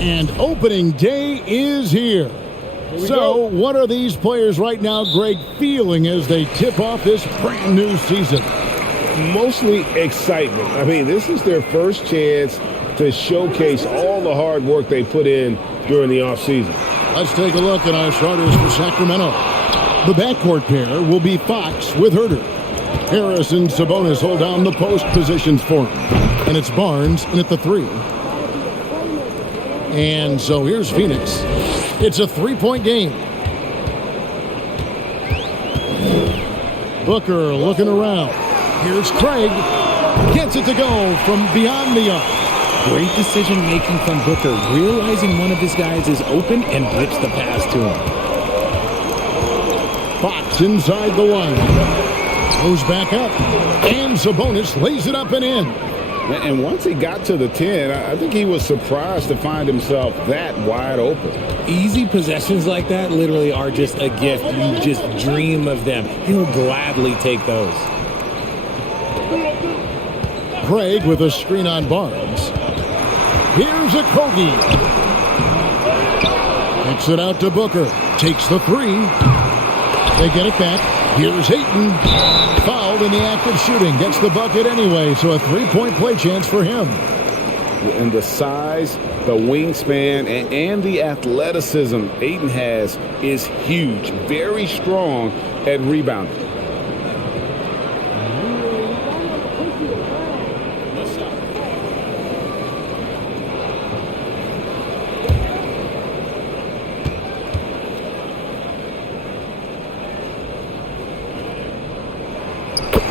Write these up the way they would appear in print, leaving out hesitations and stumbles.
And opening day is here. So what are these players right now, Greg, feeling as they tip off this brand new season? Mostly excitement. I mean, this is their first chance to showcase all the hard work they put in during the offseason. Let's take a look at our starters for Sacramento. The backcourt pair will be Fox with Herder. Harris and Sabonis hold down the post positions for him. And it's Barnes in at the 3. And so here's Phoenix. It's a 3-point game. Booker looking around. Here's Craig. Gets it to go from beyond the arc. Great decision-making from Booker, realizing one of his guys is open and blitz the pass to him. Fox inside the line. Goes back up. And Sabonis lays it up and in. And once he got to the 10, I think he was surprised to find himself that wide open. Easy possessions like that literally are just a gift. You just dream of them. He'll gladly take those. Craig with a screen on Barnes. Here's a Kogi. Kicks it out to Booker. Takes the 3. They get it back. Here's Ayton. Fouled in the act of shooting. Gets the bucket anyway, so a 3-point play chance for him. And the size, the wingspan, and the athleticism Ayton has is huge. Very strong at rebounding.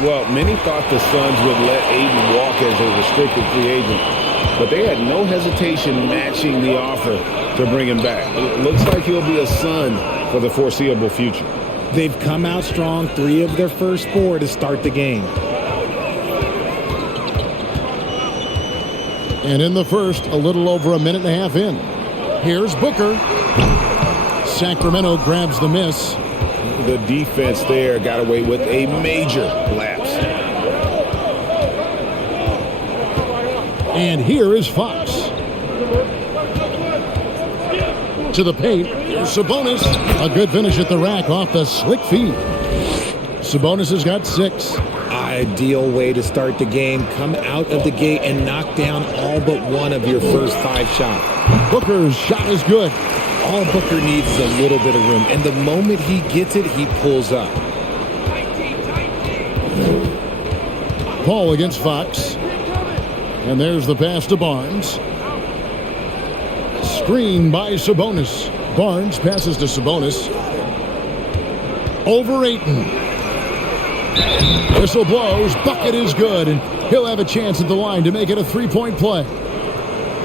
Well, many thought the Suns would let Ayton walk as a restricted free agent, but they had no hesitation matching the offer to bring him back. It looks like he'll be a Sun for the foreseeable future. They've come out strong, 3 of their first 4 to start the game. And in the first, a little over a minute and a half in. Here's Booker. Sacramento grabs the miss. The defense there got away with a major lapse. And here is Fox. To the paint. Here's Sabonis. A good finish at the rack off the slick feed. Sabonis has got 6. Ideal way to start the game. Come out of the gate and knock down all but one of your first 5 shots. Booker's shot is good. All Booker needs is a little bit of room, and the moment he gets it, he pulls up. Paul against Fox. And there's the pass to Barnes. Screen by Sabonis. Barnes passes to Sabonis. Over Ayton. Whistle blows. Bucket is good, and he'll have a chance at the line to make it a 3-point play.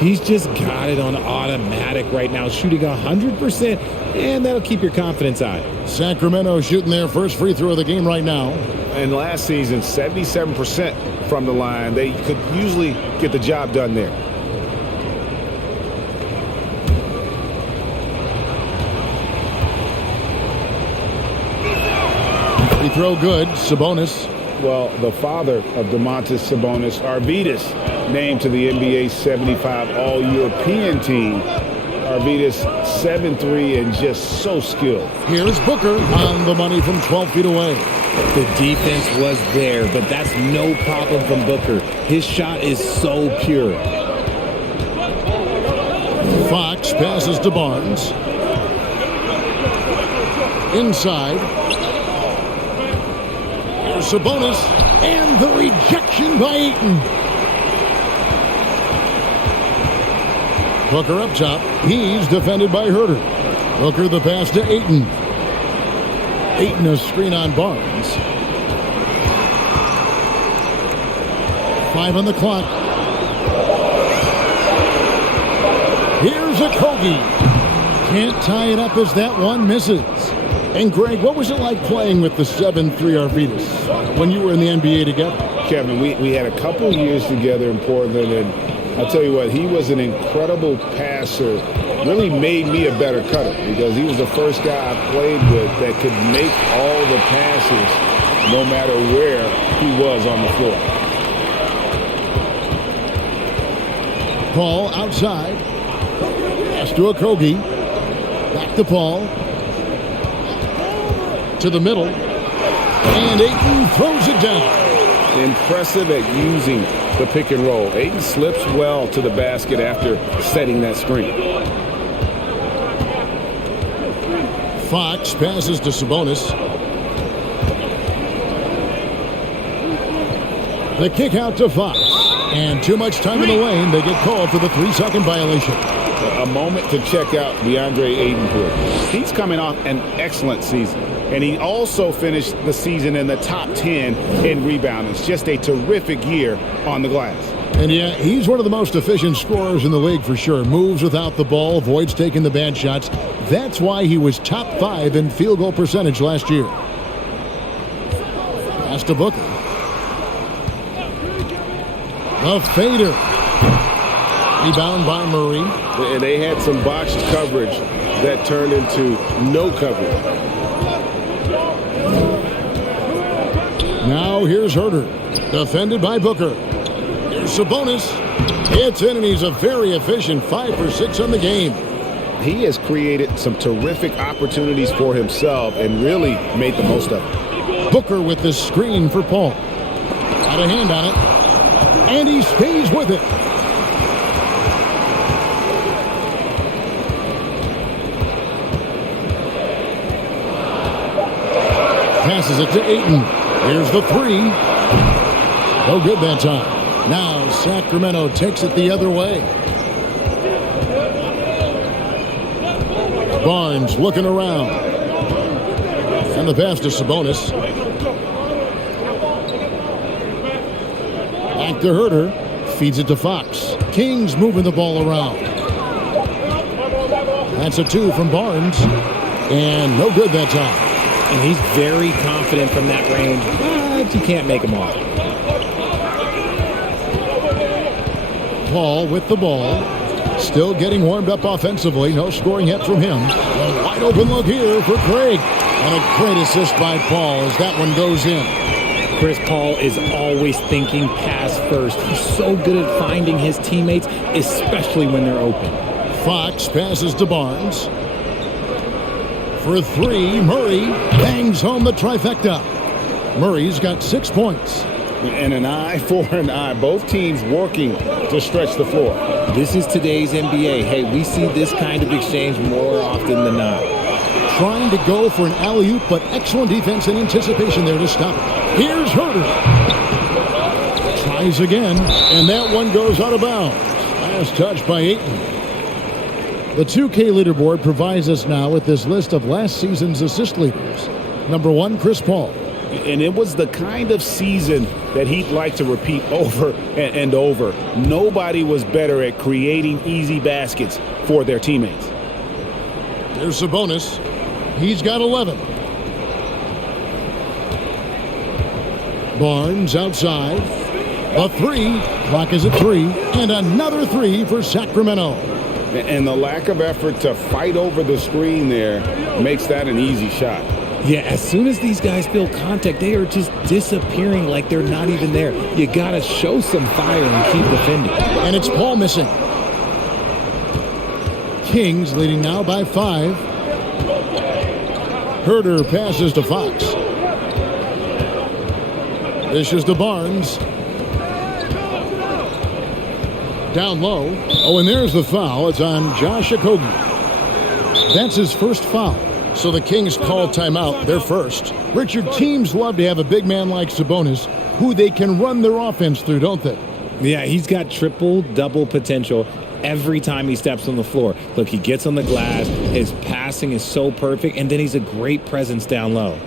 He's just got it on automatic right now, shooting 100%, and that'll keep your confidence high. Sacramento shooting their first free throw of the game right now. And last season, 77% from the line. They could usually get the job done there. Free throw good. Sabonis. Well, the father of Domantas Sabonis, Arvydas, named to the NBA 75 All-European team. Arvydas 7'3" and just so skilled. Here's Booker on the money from 12 feet away. The defense was there, but that's no problem from Booker. His shot is so pure. Fox passes to Barnes. Inside. Here's Sabonis. And the rejection by Ayton. Booker up top. He's defended by Herder. Booker the pass to Ayton. Ayton a screen on Barnes. 5 on the clock. Here's a Kogi. Can't tie it up as that one misses. And Greg, what was it like playing with the 7'3" Arvydas when you were in the NBA together? Kevin, we had a couple years together in Portland, and I'll tell you what, he was an incredible passer. Really made me a better cutter because he was the first guy I played with that could make all the passes no matter where he was on the floor. Paul outside. Pass to Okogie. Back to Paul. To the middle. And Ayton throws it down. Impressive at using the pick and roll. Ayton slips well to the basket after setting that screen. Fox passes to Sabonis. The kick out to Fox. And too much time in the lane. They get called for the 3-second violation. A moment to check out DeAndre Ayton here. He's coming off an excellent season. And he also finished the season in the top 10 in rebounding. It's just a terrific year on the glass. And yeah, he's one of the most efficient scorers in the league for sure. Moves without the ball, avoids taking the bad shots. That's why he was top 5 in field goal percentage last year. Pass to Booker. The fader. Rebound by Murray. And they had some botched coverage that turned into no coverage. Now here's Herder. Defended by Booker. Here's Sabonis. It's in, and he's a very efficient 5 for 6 on the game. He has created some terrific opportunities for himself and really made the most of it. Booker with the screen for Paul. Got a hand on it. And he stays with it. Passes it to Ayton. Here's the 3. No good that time. Now Sacramento takes it the other way. Barnes looking around. And the pass to Sabonis. Back to Herder. Feeds it to Fox. Kings moving the ball around. That's a 2 from Barnes. And no good that time. And he's very confident from that range, but you can't make him off. Paul with the ball. Still getting warmed up offensively. No scoring yet from him. A wide open look here for Craig. And a great assist by Paul as that one goes in. Chris Paul is always thinking pass first. He's so good at finding his teammates, especially when they're open. Fox passes to Barnes. For 3, Murray bangs home the trifecta. Murray's got 6 points. And an eye for an eye. Both teams working to stretch the floor. This is today's NBA. Hey, we see this kind of exchange more often than not. Trying to go for an alley-oop, but excellent defense and anticipation there to stop it. Here's Herder. Tries again, and that one goes out of bounds. Last touch by Ayton. The 2K leaderboard provides us now with this list of last season's assist leaders. Number 1, Chris Paul. And it was the kind of season that he'd like to repeat over and over. Nobody was better at creating easy baskets for their teammates. There's Sabonis. He's got 11. Barnes outside. A 3. Clock is at 3. And another 3 for Sacramento. And the lack of effort to fight over the screen there makes that an easy shot. Yeah, as soon as these guys feel contact, they are just disappearing like they're not even there. You got to show some fire and keep defending. And it's Paul missing. Kings leading now by 5. Herder passes to Fox. Dishes to Barnes. Down low. Oh, and there's the foul. It's on Josh Okogie. That's his first foul. So the Kings call timeout, their first. Richard, teams love to have a big man like Sabonis who they can run their offense through, don't they? Yeah, he's got triple-double potential every time he steps on the floor. Look, he gets on the glass. His passing is so perfect, and then he's a great presence down low.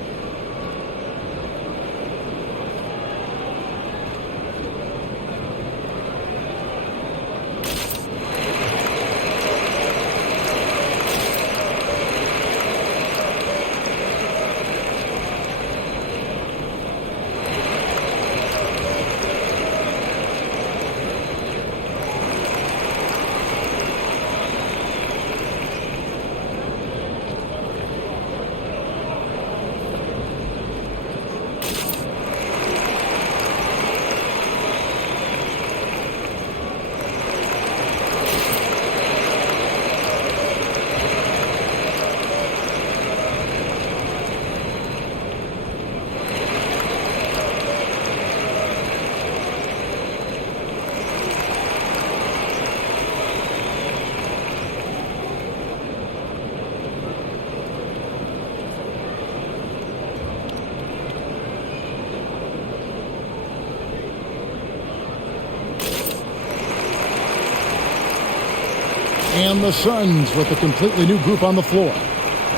And the Suns with a completely new group on the floor.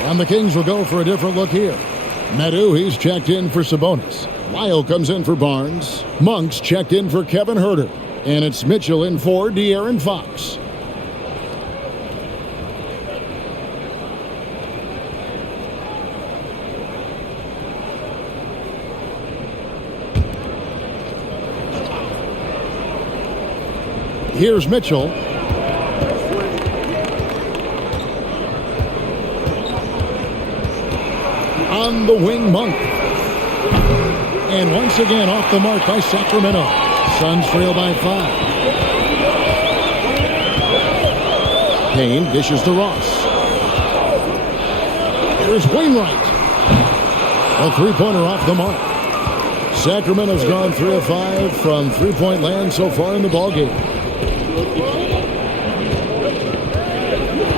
And the Kings will go for a different look here. Medu, he's checked in for Sabonis. Lyle comes in for Barnes. Monk's checked in for Kevin Huerter. And it's Mitchell in for De'Aaron Fox. Here's Mitchell. On the wing, Monk. And once again off the mark by Sacramento. Suns trail by 5. Payne dishes to Ross. Here's Wainwright. A three-pointer off the mark. Sacramento's gone 3 of 5 from three-point land so far in the ballgame.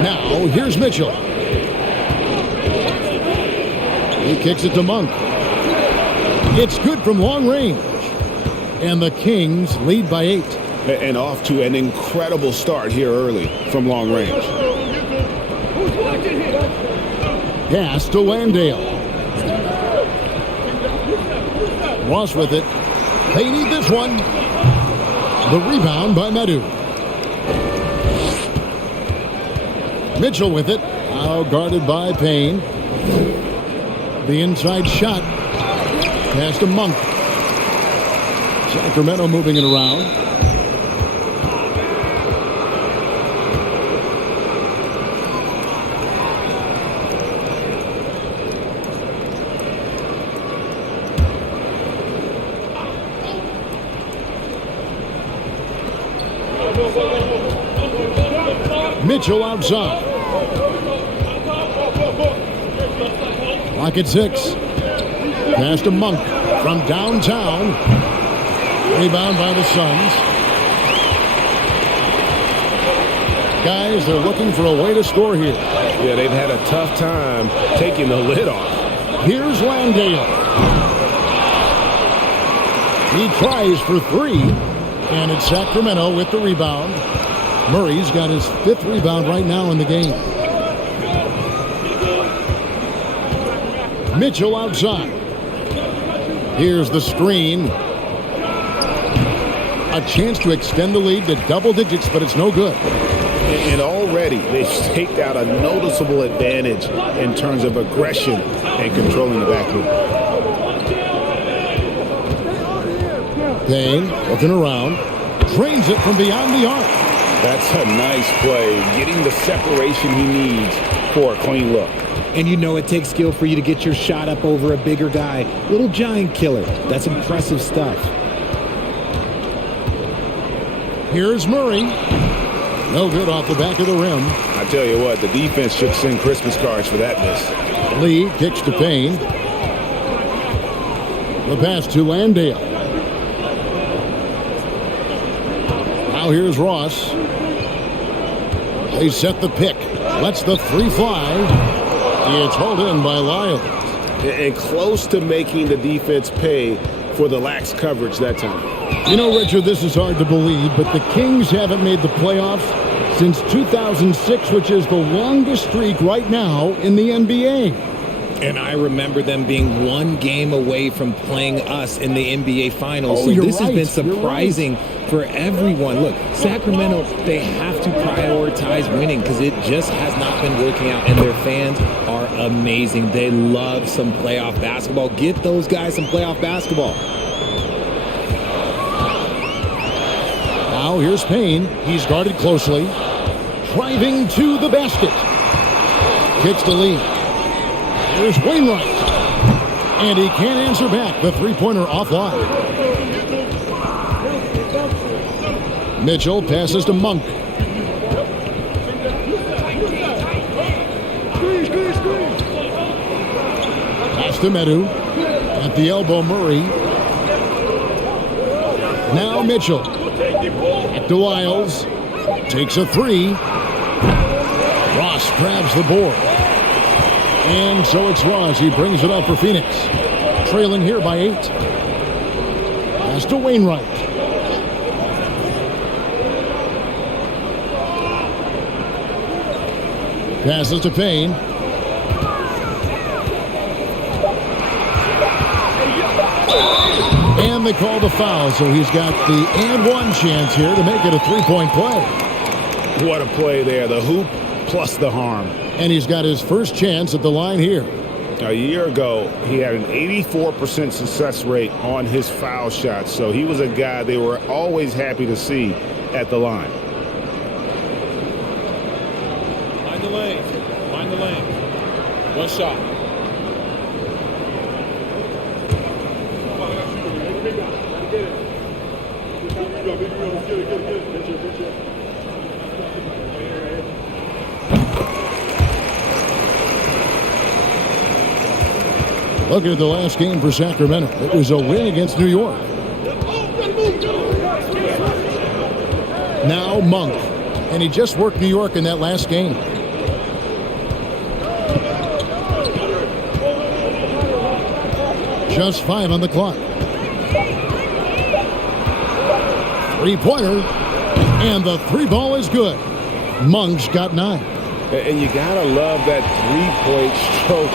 Now, here's Mitchell. He kicks it to Monk. It's good from long range. And the Kings lead by 8. And off to an incredible start here early from long range. Pass to Landale. Ross with it. They need this one. The rebound by Medu. Mitchell with it. Now guarded by Payne. The inside shot. Pass to Monk. Sacramento moving it around. Mitchell outside. Clock at 6. Pass to Monk from downtown. Rebound by the Suns. Guys, they're looking for a way to score here. Yeah, they've had a tough time taking the lid off. Here's Landale. He tries for 3. And it's Sacramento with the rebound. Murray's got his 5th rebound right now in the game. Mitchell outside. Here's the screen. A chance to extend the lead to double digits, but it's no good. And already they've staked out a noticeable advantage in terms of aggression and controlling the backcourt. Payne looking around. Drains it from beyond the arc. That's a nice play, getting the separation he needs for a clean look. And you know it takes skill for you to get your shot up over a bigger guy. Little giant killer. That's impressive stuff. Here's Murray. No good off the back of the rim. I tell you what, the defense should send Christmas cards for that miss. Lee kicks to Payne. The pass to Landale. Now here's Ross. They set the pick. Lets the 3 fly. It's hauled in by Lyles. And close to making the defense pay for the lax coverage that time. You know, Richard, this is hard to believe, but the Kings haven't made the playoffs since 2006, which is the longest streak right now in the NBA. And I remember them being 1 game away from playing us in the NBA Finals. So this has been surprising for everyone. Look, Sacramento, they have to prioritize winning because it just has not been working out. And their fans are amazing. They love some playoff basketball. Get those guys some playoff basketball. Now here's Payne. He's guarded closely. Driving to the basket. Kicks the lead. Here's Wainwright. And he can't answer back. The three-pointer offline. Mitchell passes to Monk. Pass to Medu. At the elbow, Murray. Now Mitchell. Back to Lyles. Takes a 3. Ross grabs the board. And so it's Ross. He brings it up for Phoenix. Trailing here by 8. Pass to Wainwright. Passes to Payne. And they call the foul, so he's got the and one chance here to make it a three-point play. What a play there. The hoop plus the harm. And he's got his first chance at the line here. A year ago, he had an 84% success rate on his foul shots, so he was a guy they were always happy to see at the line. Find the lane. Find the lane. One shot. Looking at the last game for Sacramento, it was a win against New York. Now Monk, and he just worked New York in that last game. Just 5 on the clock. Three-pointer, and the three ball is good. Monk's got 9. And you gotta love that three-point stroke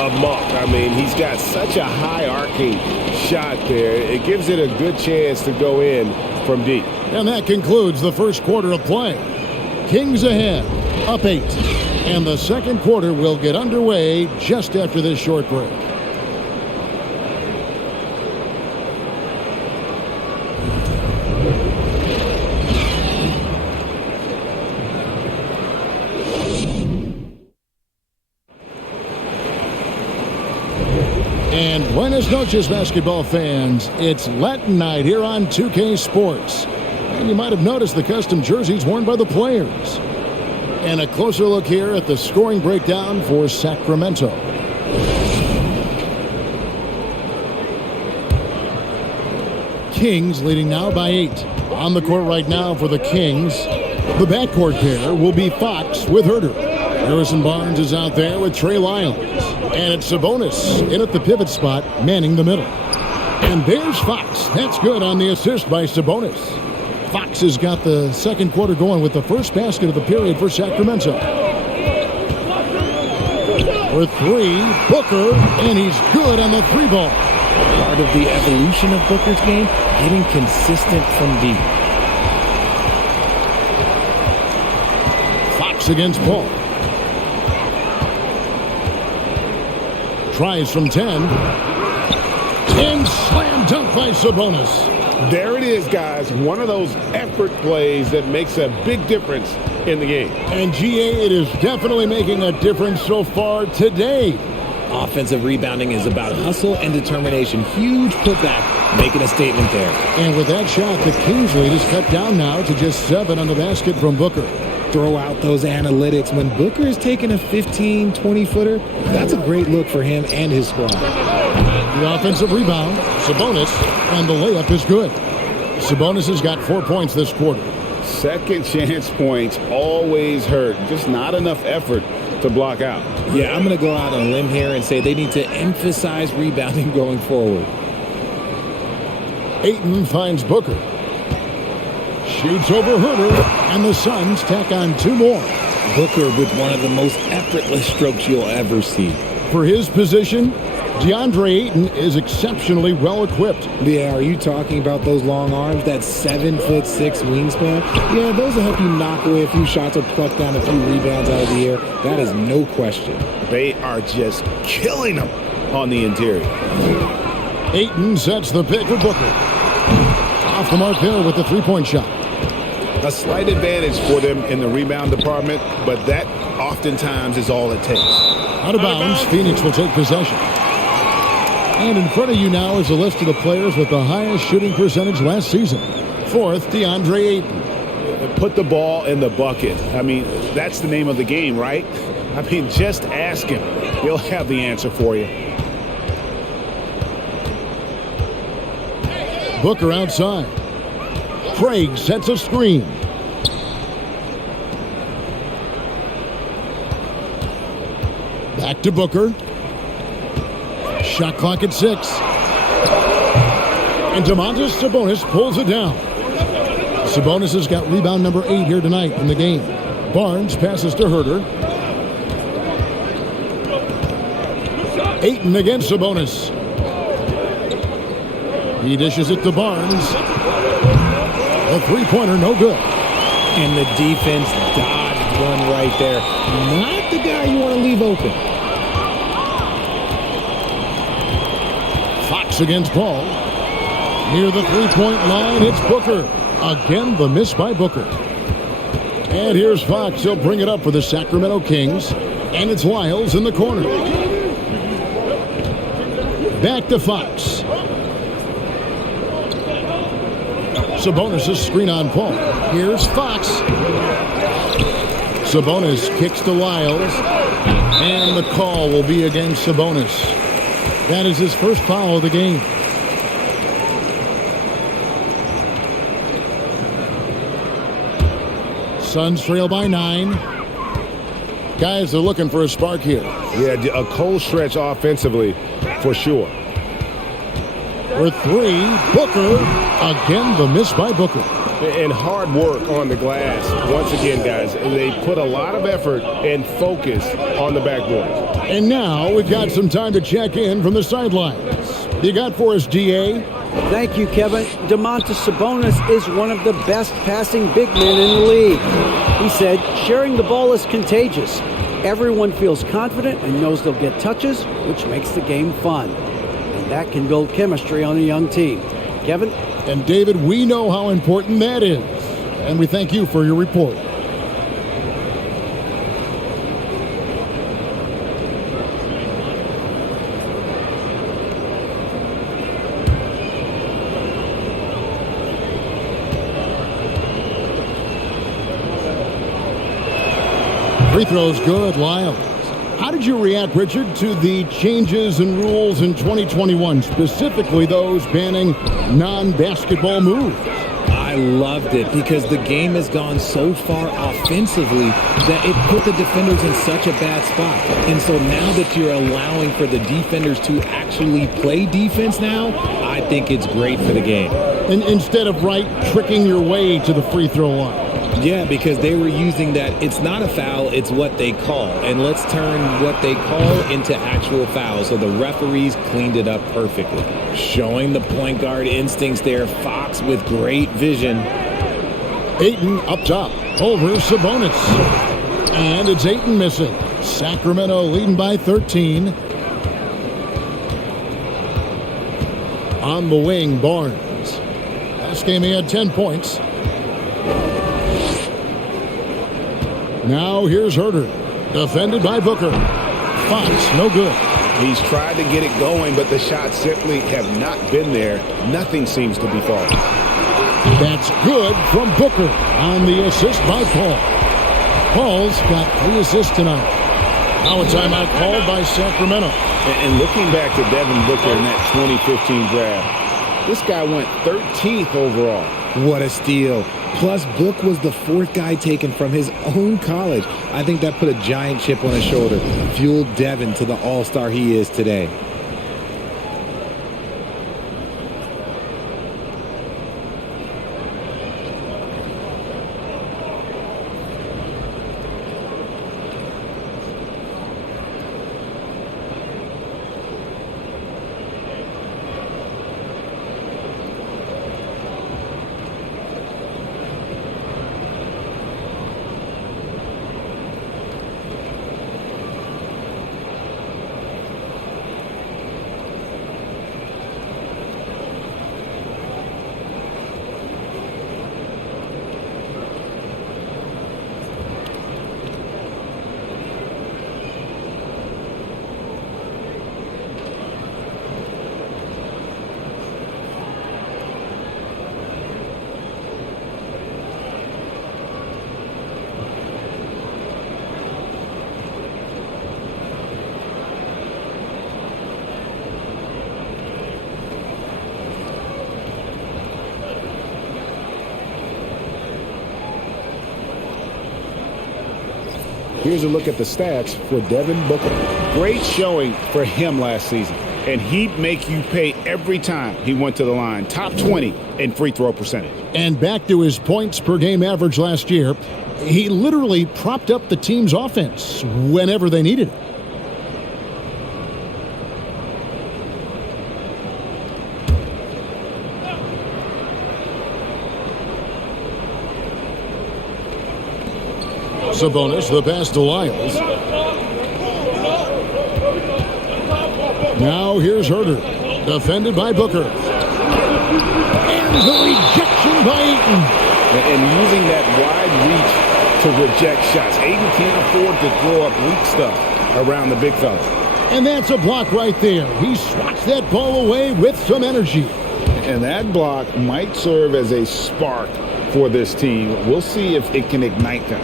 of Monk. I mean, he's got such a high arcing shot there. It gives it a good chance to go in from deep. And that concludes the first quarter of play. Kings ahead, up 8. And the second quarter will get underway just after this short break. And buenas noches, basketball fans. It's Latin night here on 2K Sports. And you might have noticed the custom jerseys worn by the players. And a closer look here at the scoring breakdown for Sacramento. Kings leading now by 8. On the court right now for the Kings, the backcourt pair will be Fox with Herder. Harrison Barnes is out there with Trey Lyles. And it's Sabonis in at the pivot spot, manning the middle. And there's Fox. That's good on the assist by Sabonis. Fox has got the second quarter going with the first basket of the period for Sacramento. For 3, Booker, and he's good on the 3 ball. Part of the evolution of Booker's game, getting consistent from deep. Fox against Paul. Tries from 10. And slam dunk by Sabonis. There it is, guys. One of those effort plays that makes a big difference in the game. And GA, it is definitely making a difference so far today. Offensive rebounding is about hustle and determination. Huge putback, making a statement there. And with that shot, the Kings lead is cut down now to just 7 on the basket from Booker. Throw out those analytics. When Booker is taking a 15, 20-footer, that's a great look for him and his squad. The offensive rebound, Sabonis, and the layup is good. Sabonis has got 4 points this quarter. Second chance points always hurt. Just not enough effort to block out. Yeah, I'm going to go out on a limb here and say they need to emphasize rebounding going forward. Ayton finds Booker. Shoots over Herder, and the Suns tack on 2 more. Booker with one of the most effortless strokes you'll ever see. For his position, DeAndre Ayton is exceptionally well equipped. Yeah, are you talking about those long arms, that 7'6" wingspan? Yeah, those will help you knock away a few shots or pluck down a few rebounds out of the air. That is no question. They are just killing them on the interior. Ayton sets the pick for Booker. Off the mark there with the 3-point shot. A slight advantage for them in the rebound department, but that oftentimes is all it takes. Out of bounds, Phoenix will take possession. And in front of you now is a list of the players with the highest shooting percentage last season. 4th, DeAndre Ayton. Put the ball in the bucket. I mean, that's the name of the game, right? I mean, just ask him. He'll have the answer for you. Booker outside. Craig sets a screen. Back to Booker. Shot clock at 6. And Domantas Sabonis pulls it down. Sabonis has got rebound number 8 here tonight in the game. Barnes passes to Herder. Ayton against Sabonis. He dishes it to Barnes. The three-pointer, no good. And the defense dodged one right there. Not the guy you want to leave open. Fox against Paul. Near the three-point line, it's Booker. Again, the miss by Booker. And here's Fox. He'll bring it up for the Sacramento Kings. And it's Lyles in the corner. Back to Fox. Sabonis' screen on Paul. Here's Fox. Sabonis kicks to Lyles. And the call will be against Sabonis. That is his first foul of the game. Suns trail by 9. Guys are looking for a spark here. Yeah, a cold stretch offensively for sure. For 3, Booker. Again, the miss by Booker. And hard work on the glass. Once again, guys, they put a lot of effort and focus on the backboard. And now we've got some time to check in from the sidelines. You got for us, GA? Thank you, Kevin. Domantas Sabonis is one of the best passing big men in the league. He said, sharing the ball is contagious. Everyone feels confident and knows they'll get touches, which makes the game fun. And that can build chemistry on a young team. Kevin? And David, we know how important that is. And we thank you for your report. Free throw's good, Lyles. How did you react, Richard, to the changes in rules in 2021, specifically those banning non-basketball moves? I loved it because the game has gone so far offensively that it put the defenders in such a bad spot. And so now that you're allowing for the defenders to actually play defense now, I think it's great for the game. And instead of tricking your way to the free throw line. Yeah, because they were using that it's not a foul, it's what they call. And let's turn what they call into actual fouls. So the referees cleaned it up perfectly. Showing the point guard instincts there. Fox with great vision. Ayton up top over Sabonis. And it's Ayton missing. Sacramento leading by 13. On the wing, Barnes. Last game he had 10 points. Now here's Herder, defended by Booker. Fox, no good. He's tried to get it going, but the shots simply have not been there. Nothing seems to be falling. That's good from Booker on the assist by Paul. Paul's got 3 assists tonight. Now a timeout called by Sacramento. And looking back to Devin Booker in that 2015 draft, this guy went 13th overall. What a steal. Plus, Book was the 4th guy taken from his own college. I think that put a giant chip on his shoulder, fueled Devin to the all-star he is today. Here's a look at the stats for Devin Booker. Great showing for him last season. And he'd make you pay every time he went to the line. Top 20 in free throw percentage. And back to his points per game average last year, he literally propped up the team's offense whenever they needed it. Sabonis, the pass to Lyles. Now here's Herder, defended by Booker. And the rejection by Ayton. And using that wide reach to reject shots. Ayton can't afford to throw up weak stuff around the big fella. And that's a block right there. He swats that ball away with some energy. And that block might serve as a spark for this team. We'll see if it can ignite them.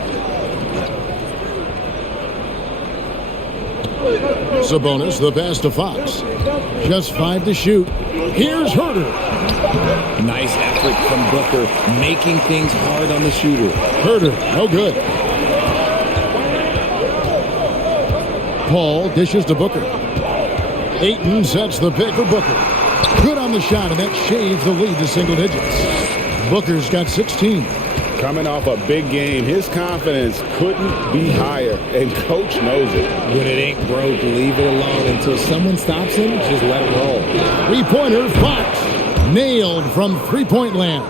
Sabonis, the pass to Fox. Just 5 to shoot. Here's Herder. Nice effort from Booker, making things hard on the shooter. Herder, no good. Paul dishes to Booker. Ayton sets the pick for Booker. Good on the shot, and that shaves the lead to single digits. Booker's got 16. Coming off a big game, his confidence couldn't be higher, and coach knows it. When it ain't broke, leave it alone. Until someone stops him, just let it roll. Three-pointer, Fox. Nailed from three-point land.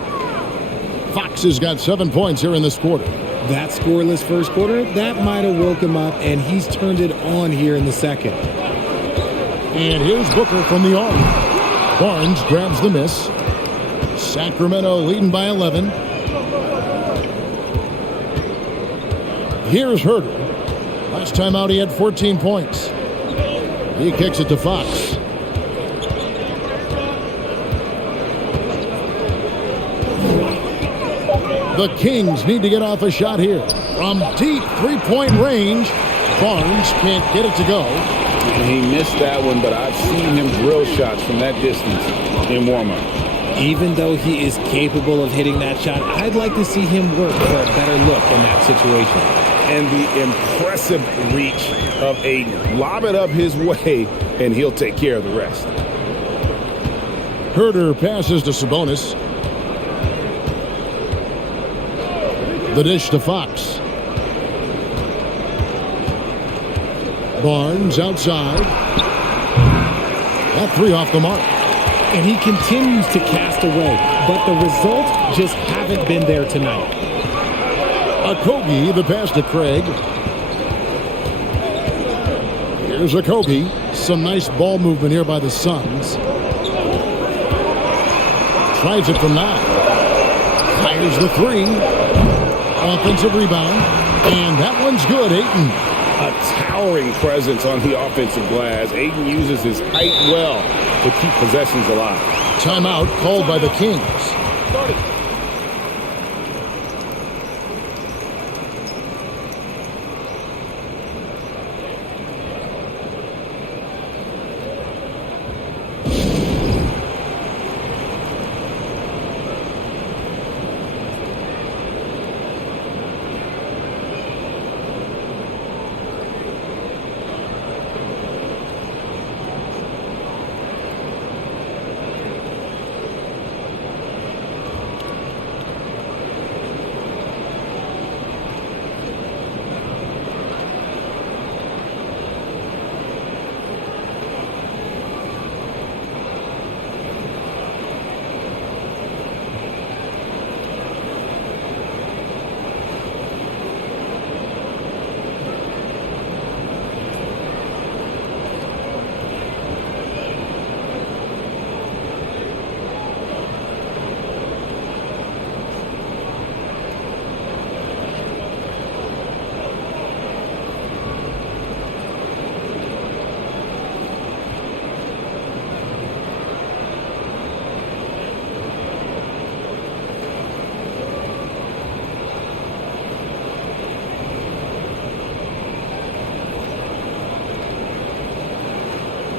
Fox has got 7 points here in this quarter. That scoreless first quarter, that might have woke him up, and he's turned it on here in the second. And here's Booker from the arc. Barnes grabs the miss. Sacramento leading by 11. Here's Herder. Last time out, he had 14 points. He kicks it to Fox. The Kings need to get off a shot here. From deep three-point range, Barnes can't get it to go. He missed that one, but I've seen him drill shots from that distance in warm-up. Even though he is capable of hitting that shot, I'd like to see him work for a better look in that situation. And the impressive reach of Ayton. Lob it up his way, and he'll take care of the rest. Herder passes to Sabonis. The dish to Fox. Barnes outside. That three off the mark. And he continues to cast away, but the results just haven't been there tonight. Okogie, the pass to Craig. Here's Okogie. Some nice ball movement here by the Suns. Tries it from 9. Fires the three. Offensive rebound. And that one's good, Ayton. A towering presence on the offensive glass. Ayton uses his height well to keep possessions alive. Timeout called by the Kings.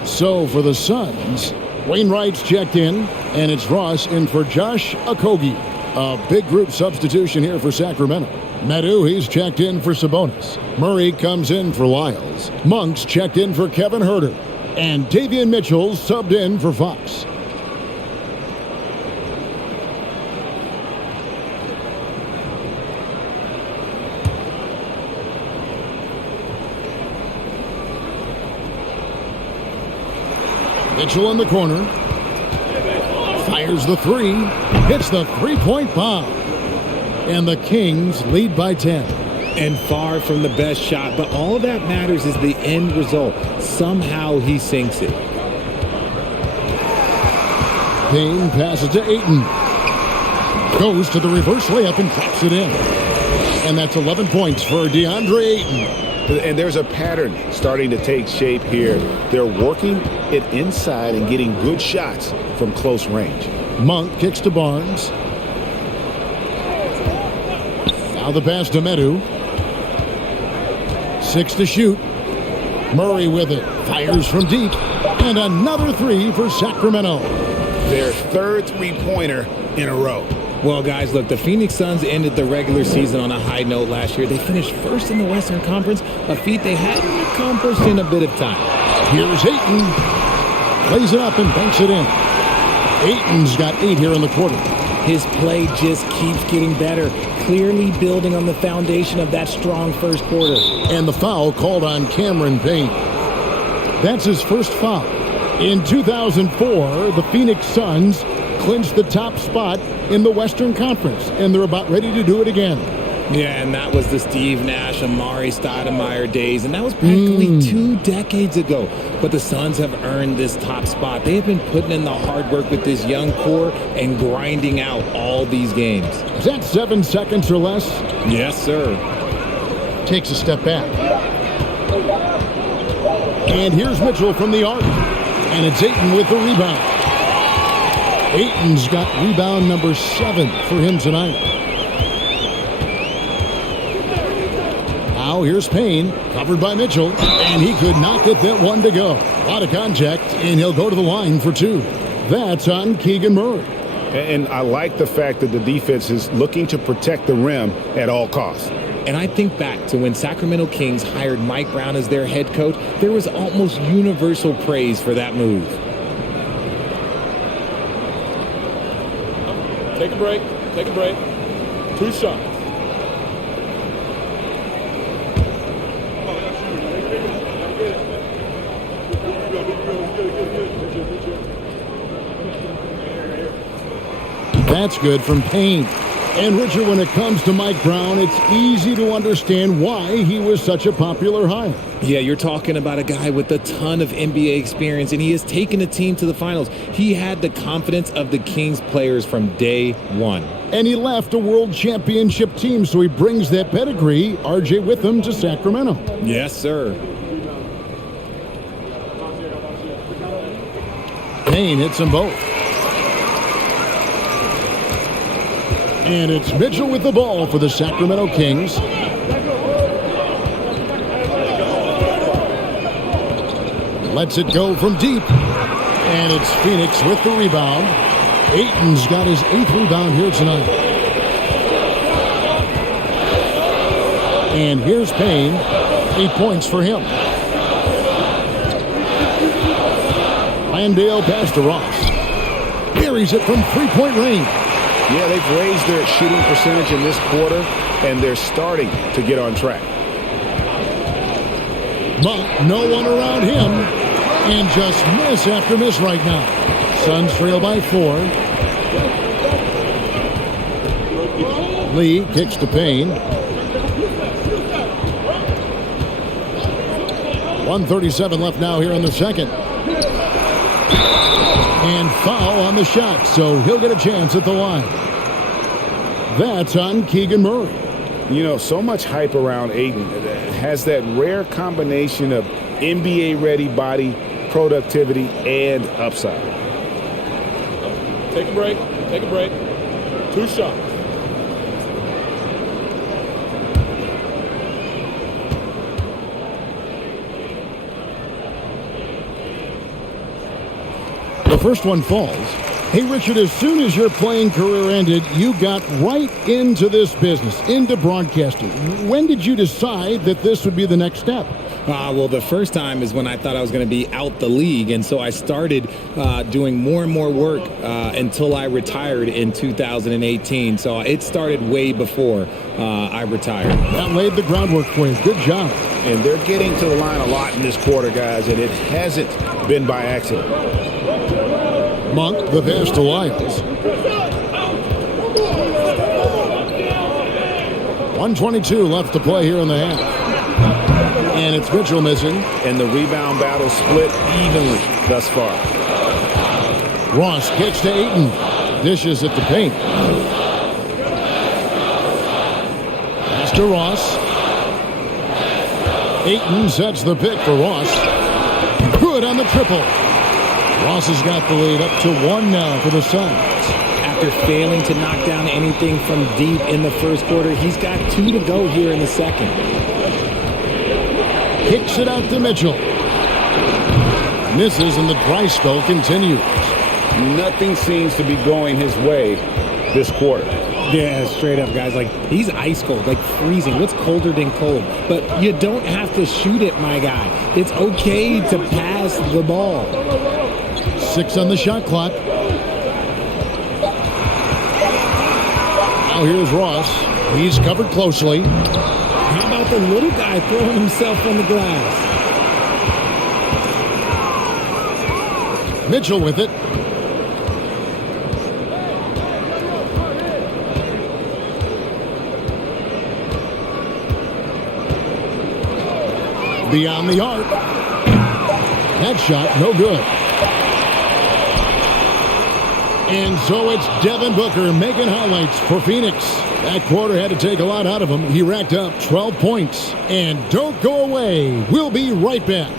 So for the Suns, Wainwright's checked in, and it's Ross in for Josh Okogie. A big group substitution here for Sacramento. Medu, he's checked in for Sabonis. Murray comes in for Lyles. Monk's checked in for Kevin Herder. And Davion Mitchell subbed in for Fox. Mitchell in the corner. Fires the three. Hits the three-point bomb. And the Kings lead by 10. And far from the best shot, but all that matters is the end result. Somehow he sinks it. Payne passes to Ayton. Goes to the reverse layup and drops it in. And that's 11 points for DeAndre Ayton. And there's a pattern starting to take shape here. They're working it inside and getting good shots from close range. Monk kicks to Barnes. Now the pass to Medu. 6 to shoot. Murray with it. Fires from deep. And another three for Sacramento. Their third three-pointer in a row. Well, guys, look, the Phoenix Suns ended the regular season on a high note last year. They finished first in the Western Conference, a feat they hadn't accomplished in a bit of time. Here's Ayton. Plays it up and banks it in. Ayton's got 8 here in the quarter. His play just keeps getting better, clearly building on the foundation of that strong first quarter. And the foul called on Cameron Payne. That's his first foul. In 2004, the Phoenix Suns clinched the top spot in the Western Conference, and they're about ready to do it again. Yeah, and that was the Steve Nash, Amari Stoudemire days, and that was practically 2 decades ago. But the Suns have earned this top spot. They have been putting in the hard work with this young core and grinding out all these games. Is that 7 seconds or less? Yes, sir. Takes a step back. And here's Mitchell from the arc. And it's Ayton with the rebound. Ayton's got rebound number 7 for him tonight. Now here's Payne, covered by Mitchell, and he could not get that one to go. A lot of contact, and he'll go to the line for 2. That's on Keegan Murray. And I like the fact that the defense is looking to protect the rim at all costs. And I think back to when Sacramento Kings hired Mike Brown as their head coach, there was almost universal praise for that move. Take a break. Take a break. 2 shots. That's good from Payne. And Richard, when it comes to Mike Brown, it's easy to understand why he was such a popular hire. Yeah, you're talking about a guy with a ton of NBA experience, and he has taken a team to the finals. He had the confidence of the Kings players from day one. And he left a world championship team, so he brings that pedigree, RJ, with him to Sacramento. Yes, sir. Payne hits them both. And it's Mitchell with the ball for the Sacramento Kings. Lets it go from deep. And it's Phoenix with the rebound. Ayton's got his 8th rebound here tonight. And here's Payne. 8 points for him. Landale pass to Ross. Buries it from 3-point range. Yeah, they've raised their shooting percentage in this quarter, and they're starting to get on track. Monk, no one around him, and just miss after miss right now. Suns trail by 4. Lee kicks to Payne. 1:37 left now here in the second. And foul on the shot, so he'll get a chance at the line. That's on Keegan Murray. You know, so much hype around Ayton. Has that rare combination of NBA-ready body, productivity, and upside. Take a break. Take a break. 2 shots. The first one falls. Hey, Richard, as soon as your playing career ended, you got right into this business, into broadcasting. When did you decide that this would be the next step? Well, the first time is when I thought I was going to be out the league, and so I started doing more and more work until I retired in 2018. So it started way before I retired. That laid the groundwork for you. Good job. And they're getting to the line a lot in this quarter, guys, and it hasn't been by accident. Monk, the pass to Lyles. 1:22 left to play here in the half. And it's Mitchell missing. And the rebound battle split evenly thus far. Ross kicks to Ayton. Dishes at the paint. Pass to Ross. Ayton sets the pick for Ross. Good on the triple. Ross has got the lead up to 1 now for the Suns. After failing to knock down anything from deep in the first quarter, he's got 2 to go here in the second. Kicks it out to Mitchell. Misses and the dry spell continues. Nothing seems to be going his way this quarter. Yeah, straight up, guys. Like, he's ice cold, like freezing. What's colder than cold? But you don't have to shoot it, my guy. It's okay to pass the ball. 6 on the shot clock. Now here's Ross. He's covered closely. How about the little guy throwing himself on the glass? Mitchell with it. Beyond the arc. That shot, no good. And so it's Devin Booker making highlights for Phoenix. That quarter had to take a lot out of him. He racked up 12 points. And don't go away. We'll be right back.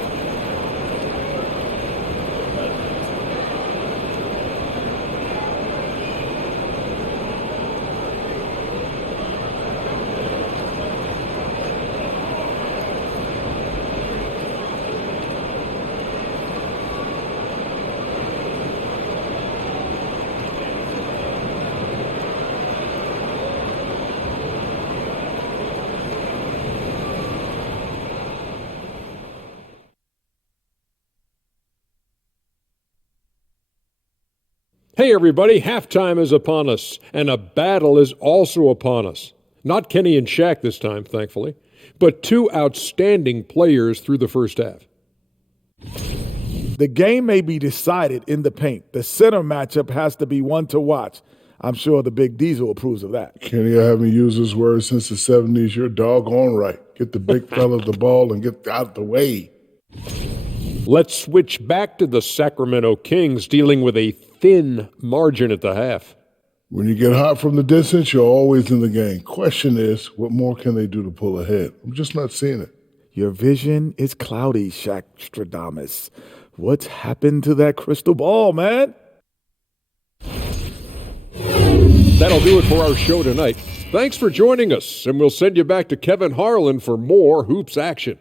Hey everybody, halftime is upon us, and a battle is also upon us. Not Kenny and Shaq this time, thankfully, but 2 outstanding players through the first half. The game may be decided in the paint. The center matchup has to be one to watch. I'm sure the Big Diesel approves of that. Kenny, I haven't used this word since the 70s. You're doggone right. Get the big fella the ball and get out the way. Let's switch back to the Sacramento Kings dealing with a thin margin at the half. When you get hot from the distance, you're always in the game. Question is, what more can they do to pull ahead? I'm just not seeing it. Your vision is cloudy, Shaq Stradamus. What's happened to that crystal ball, man? That'll do it for our show tonight. Thanks for joining us, and we'll send you back to Kevin Harlan for more hoops action.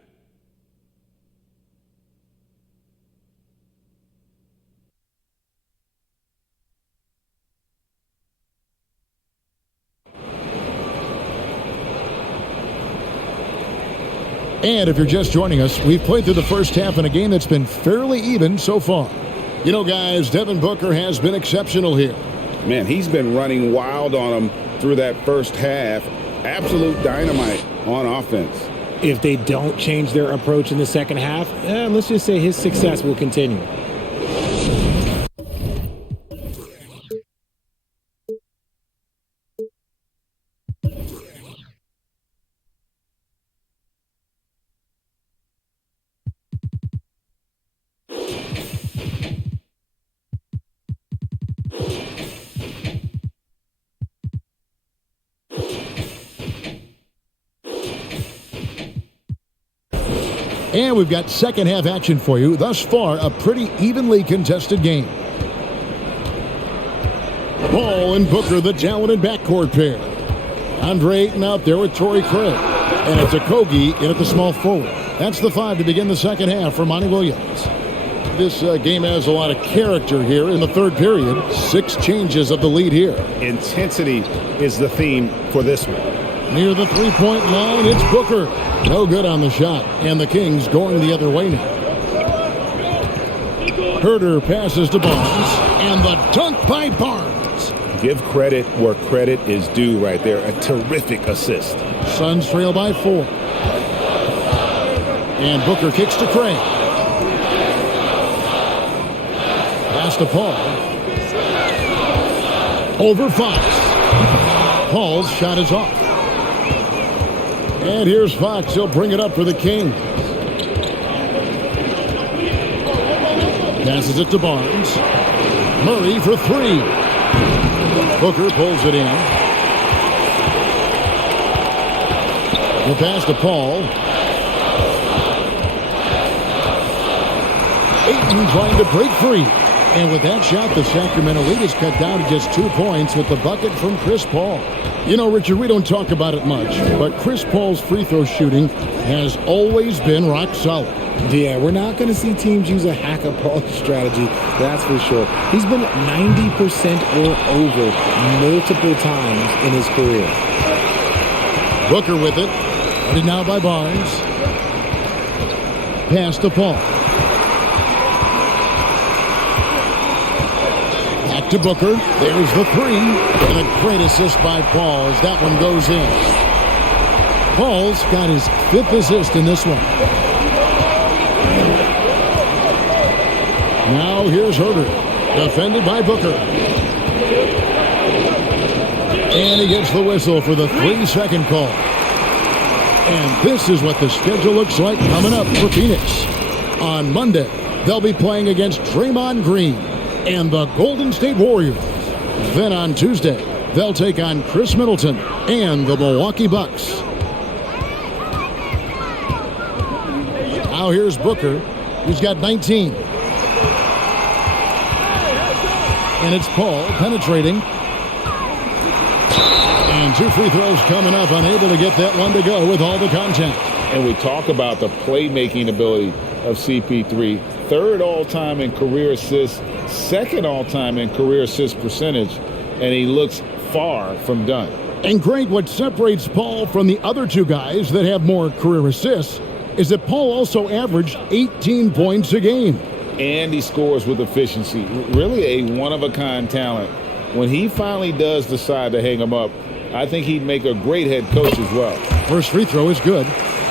And if you're just joining us, we've played through the first half in a game that's been fairly even so far. You know, guys, Devin Booker has been exceptional here. Man, he's been running wild on them through that first half. Absolute dynamite on offense. If they don't change their approach in the second half, let's just say his success will continue. And we've got second half action for you. Thus far, a pretty evenly contested game. Ball and Booker, the talented backcourt pair. Andre Ayton out there with Torrey Craig. And it's Okogie in at the small forward. That's the 5 to begin the second half for Monty Williams. This game has a lot of character here in the third period. 6 changes of the lead here. Intensity is the theme for this one. Near the three-point line, it's Booker. No good on the shot, and the Kings going the other way now. Herder passes to Barnes, and the dunk by Barnes. Give credit where credit is due right there. A terrific assist. Suns trail by 4. And Booker kicks to Craig. Pass to Paul. Over Fox. Paul's shot is off. And here's Fox. He'll bring it up for the Kings. Passes it to Barnes. Murray for three. Booker pulls it in. The pass to Paul. Ayton trying to break free. And with that shot, the Sacramento lead is cut down to just 2 points with the bucket from Chris Paul. You know, Richard, we don't talk about it much, but Chris Paul's free throw shooting has always been rock solid. Yeah, we're not going to see teams use a hack-a-Paul strategy, that's for sure. He's been 90% or over multiple times in his career. Booker with it. Guarded now by Barnes. Pass to Paul. Back to Booker. There's the three. And a great assist by Paul as that one goes in. Paul's got his 5th assist in this one. Now here's Herder. Defended by Booker. And he gets the whistle for the 3-second call. And this is what the schedule looks like coming up for Phoenix. On Monday, they'll be playing against Draymond Green and the Golden State Warriors. Then on Tuesday, they'll take on Chris Middleton and the Milwaukee Bucks. Now here's Booker, who's got 19. And it's Paul penetrating. And 2 free throws coming up, unable to get that one to go with all the contact. And we talk about the playmaking ability of CP3. 3rd all-time in career assists, 2nd all-time in career assist percentage, and he looks far from done. And Greg, what separates Paul from the other 2 guys that have more career assists is that Paul also averaged 18 points a game. And he scores with efficiency. Really a one-of-a-kind talent. When he finally does decide to hang him up, I think he'd make a great head coach as well. First free throw is good.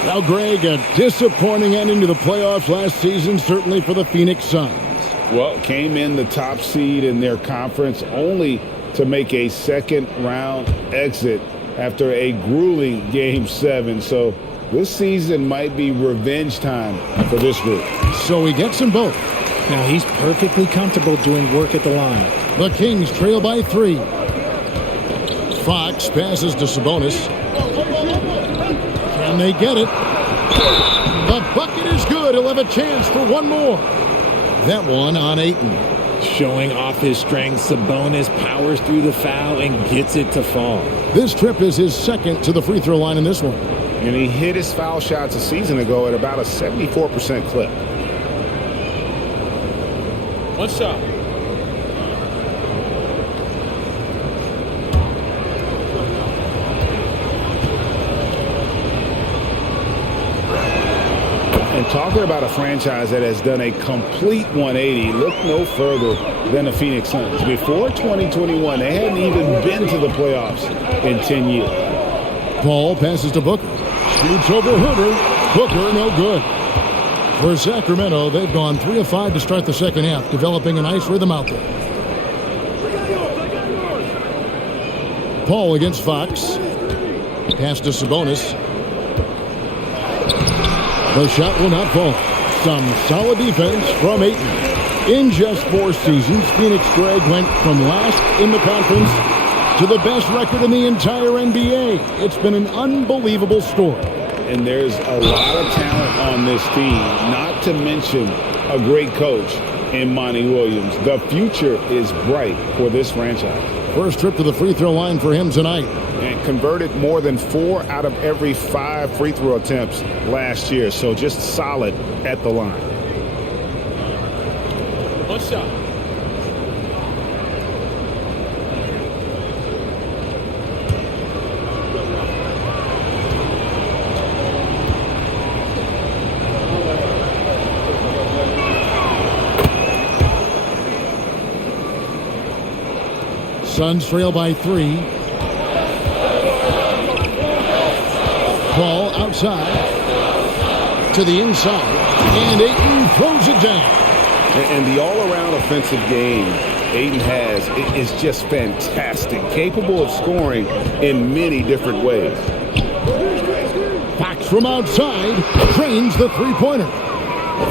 Now, Greg, a disappointing ending to the playoffs last season, certainly for the Phoenix Suns. Well, came in the top seed in their conference only to make a second-round exit after a grueling Game 7. So this season might be revenge time for this group. So he gets them both. Now he's perfectly comfortable doing work at the line. The Kings trail by 3. Fox passes to Sabonis. Can they get it? The bucket is good. He'll have a chance for one more. That one on Ayton. Showing off his strength, Sabonis powers through the foul and gets it to fall. This trip is his 2nd to the free throw line in this one. And he hit his foul shots a season ago at about a 74% clip. One shot. And talking about a franchise that has done a complete 180, look no further than the Phoenix Suns. Before 2021, they hadn't even been to the playoffs in 10 years. Paul passes to Booker. Shoots over Herder. Booker, no good. For Sacramento, they've gone 3 of 5 to start the second half, developing a nice rhythm out there. Paul against Fox. Pass to Sabonis. The shot will not fall. Some solid defense from Ayton. In just 4 seasons, Phoenix, Greg, went from last in the conference to the best record in the entire NBA. It's been an unbelievable story. And there's a lot of talent on this team, not to mention a great coach in Monty Williams. The future is bright for this franchise. First trip to the free throw line for him tonight. And converted more than 4 out of every 5 free throw attempts last year. So just solid at the line. One shot. Suns trail by 3. Paul outside to the inside, and Ayton throws it down. And the all-around offensive game Ayton has is just fantastic, capable of scoring in many different ways. from outside drains the three-pointer.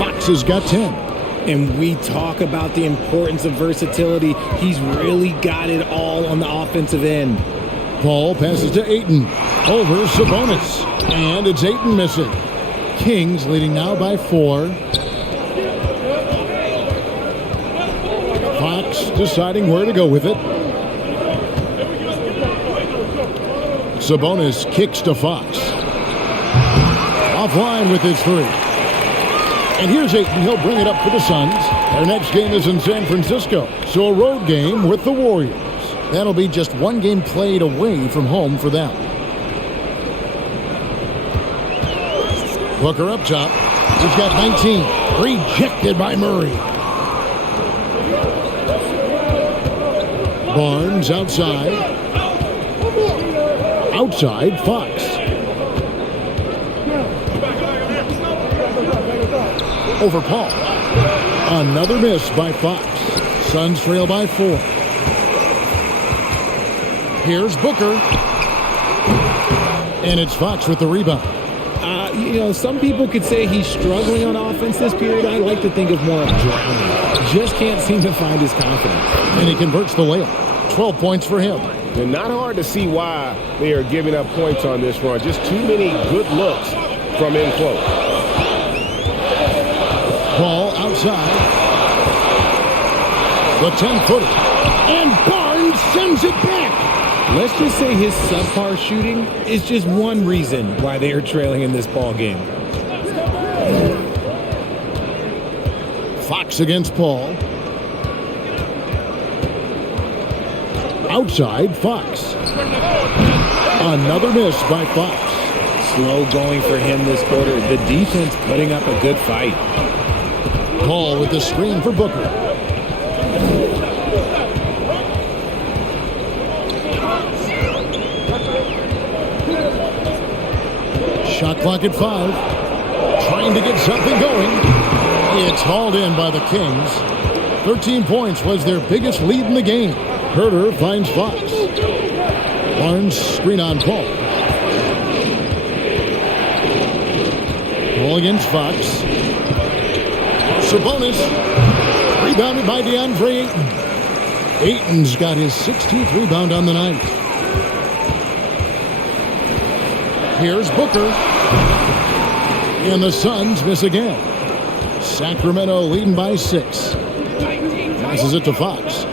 Fox has got 10. And we talk about the importance of versatility. He's really got it all on the offensive end. Paul passes to Ayton. Over Sabonis. And it's Ayton missing. Kings leading now by 4. Fox deciding where to go with it. Sabonis kicks to Fox. Offline with his 3. And here's Ayton. He'll bring it up for the Suns. Their next game is in San Francisco. So a road game with the Warriors. That'll be just one game played away from home for them. Booker up top. He's got 19. Rejected by Murray. Barnes outside. Outside, Fox. Over Paul. Another miss by Fox. Suns trail by 4. Here's Booker. And it's Fox with the rebound. Some people could say he's struggling on offense this period. I like to think of more of drowning. Just can't seem to find his confidence. And he converts the layup. 12 points for him. And not hard to see why they are giving up points on this run. Just too many good looks from in close. Ball outside. The 10-footer. And Barnes sends it back. Let's just say his subpar shooting is just one reason why they are trailing in this ball game. Fox against Paul. Outside, Fox. Another miss by Fox. Slow going for him this quarter. The defense putting up a good fight. Paul with the screen for Booker. Shot clock at 5. Trying to get something going. It's hauled in by the Kings. 13 points was their biggest lead in the game. Herter finds Fox. Barnes screen on Paul. Paul against Fox. Sabonis. Rebounded by DeAndre Ayton. Ayton's got his 16th rebound on the night. Here's Booker. And the Suns miss again. Sacramento leading by 6. Passes it to Fox.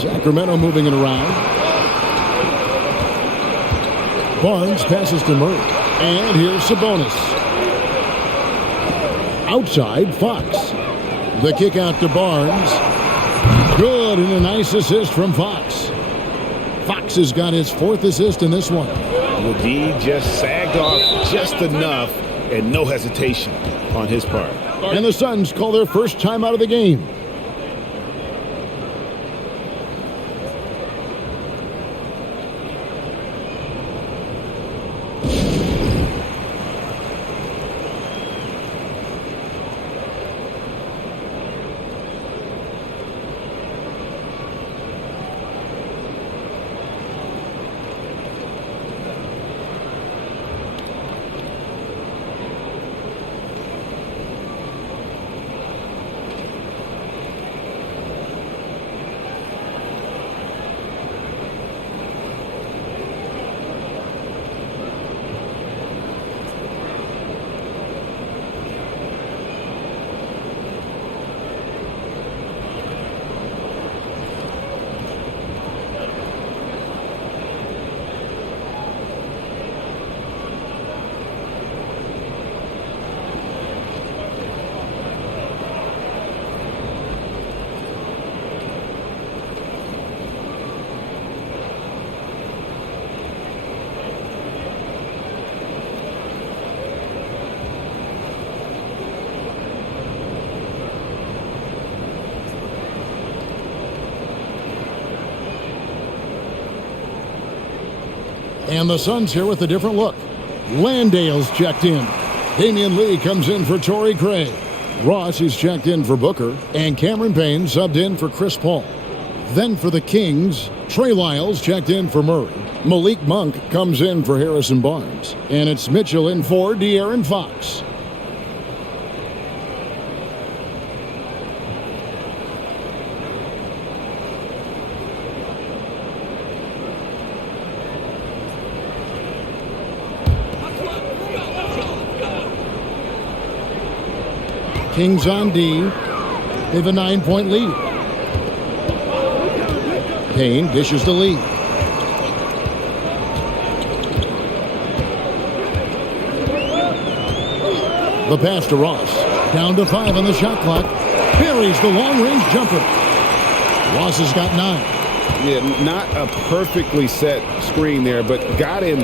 Sacramento moving it around. Barnes passes to Murray. And here's Sabonis. Outside, Fox. The kick out to Barnes. Good, and a nice assist from Fox. Fox has got his 4th assist in this one. The D just sagged off just enough and no hesitation on his part. And the Suns call their first time out of the game. And the Suns here with a different look. Landale's checked in. Damian Lee comes in for Torrey Craig. Ross is checked in for Booker. And Cameron Payne subbed in for Chris Paul. Then for the Kings, Trey Lyles checked in for Murray. Malik Monk comes in for Harrison Barnes. And it's Mitchell in for De'Aaron Fox. Kings on D. They have a 9-point lead. Payne dishes the lead. The pass to Ross. Down to 5 on the shot clock. Buries the long-range jumper. Ross has got 9. Yeah, not a perfectly set screen there, but got in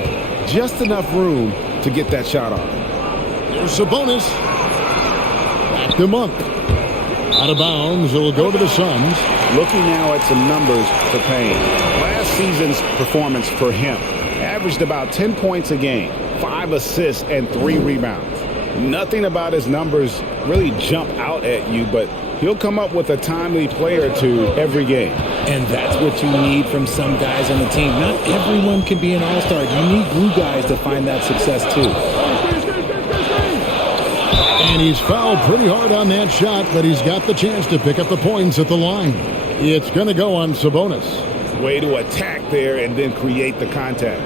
just enough room to get that shot off. There's Sabonis. Back to Monk. Out of bounds. It will go to the Suns. Looking now at some numbers for Payne. Last season's performance for him averaged about 10 points a game, 5 assists, and 3 rebounds. Nothing about his numbers really jump out at you, but he'll come up with a timely play or two every game. And that's what you need from some guys on the team. Not everyone can be an all-star. You need glue guys to find that success too. And he's fouled pretty hard on that shot, but he's got the chance to pick up the points at the line. It's going to go on Sabonis. Way to attack there and then create the contact.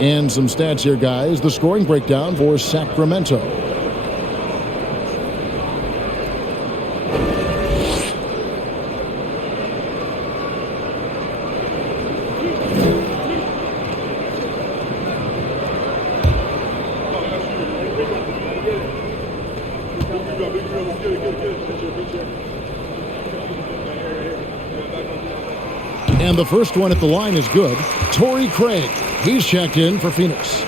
And some stats here, guys. The scoring breakdown for Sacramento. And the first one at the line is good. Torrey Craig. He's checked in for Phoenix.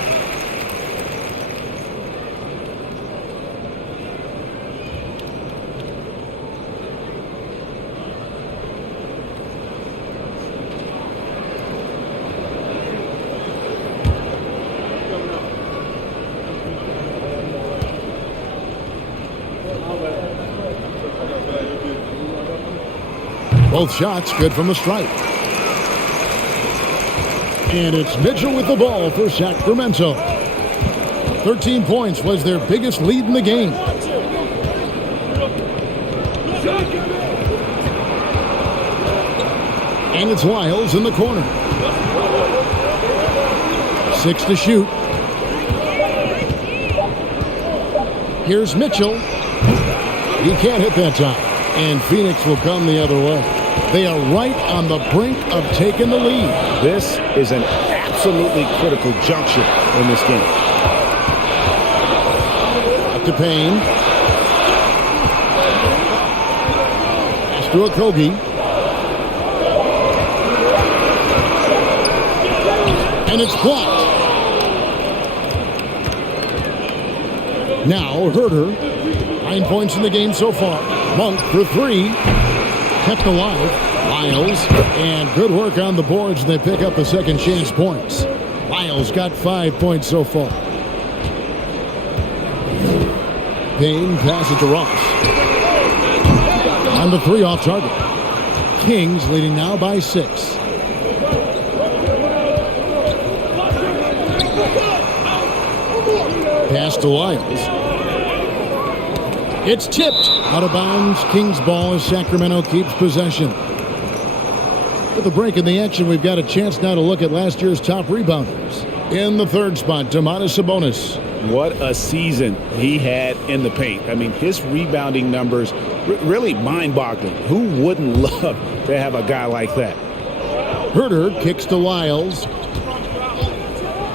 Both shots good from the stripe. And it's Mitchell with the ball for Sacramento. 13 points was their biggest lead in the game. And it's Lyles in the corner. 6 to shoot. Here's Mitchell. He can't hit that time. And Phoenix will come the other way. They are right on the brink of taking the lead. This is an absolutely critical juncture in this game. Up to Payne. Pass to Okogie. And it's blocked. Now Herder. 9 points in the game so far. Monk for 3. Kept alive. Lyles. And good work on the boards. They pick up the second chance points. Lyles got 5 points so far. Payne passes to Ross. On the 3 off target. Kings leading now by 6. Pass to Lyles. It's tipped out of bounds. Kings ball as Sacramento keeps possession. With a break in the action, we've got a chance now to look at last year's top rebounders. In the third spot, Domantas Sabonis. What a season he had in the paint. I mean, his rebounding numbers really mind-boggling. Who wouldn't love to have a guy like that? Herder kicks to Lyles.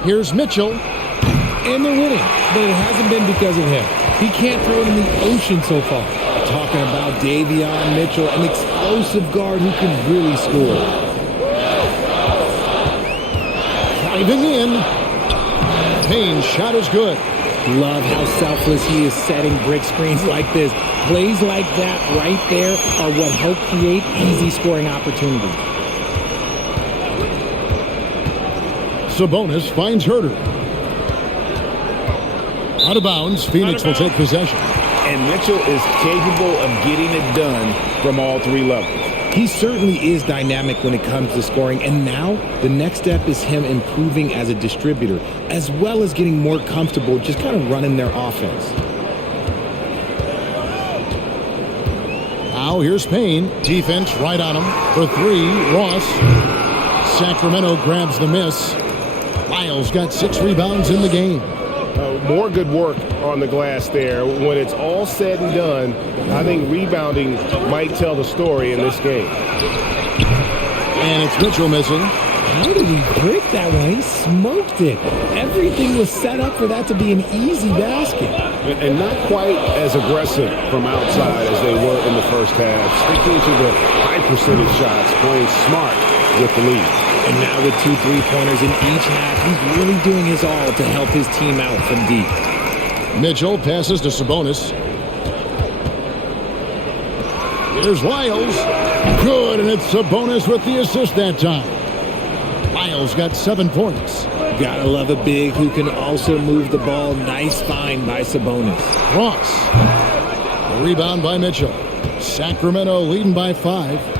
Here's Mitchell. And they're winning, but it hasn't been because of him. He can't throw it in the ocean so far. Talking about Davion Mitchell, an explosive guard who can really score. Driving in. Payne's shot is good. Love how selfless he is setting brick screens like this. Plays like that right there are what help create easy scoring opportunities. Sabonis finds Herder. Out of bounds, Phoenix will take possession. And Mitchell is capable of getting it done from all 3 levels. He certainly is dynamic when it comes to scoring, and now the next step is him improving as a distributor, as well as getting more comfortable just kind of running their offense. Now here's Payne. Defense right on him. For three, Ross. Sacramento grabs the miss. Lyles got 6 rebounds in the game. More good work on the glass there. When it's all said and done, I think rebounding might tell the story in this game. And it's Mitchell missing. How did he break that one? He smoked it. Everything was set up for that to be an easy basket. And not quite as aggressive from outside as they were in the first half. Sticking to the high percentage shots, playing smart with the lead. And now with 2 3-pointers in each half, he's really doing his all to help his team out from deep. Mitchell passes to Sabonis. Here's Lyles. Good, and it's Sabonis with the assist that time. Lyles got 7 points. Gotta love a big who can also move the ball. Nice find by Sabonis. Ross. A rebound by Mitchell. Sacramento leading by 5.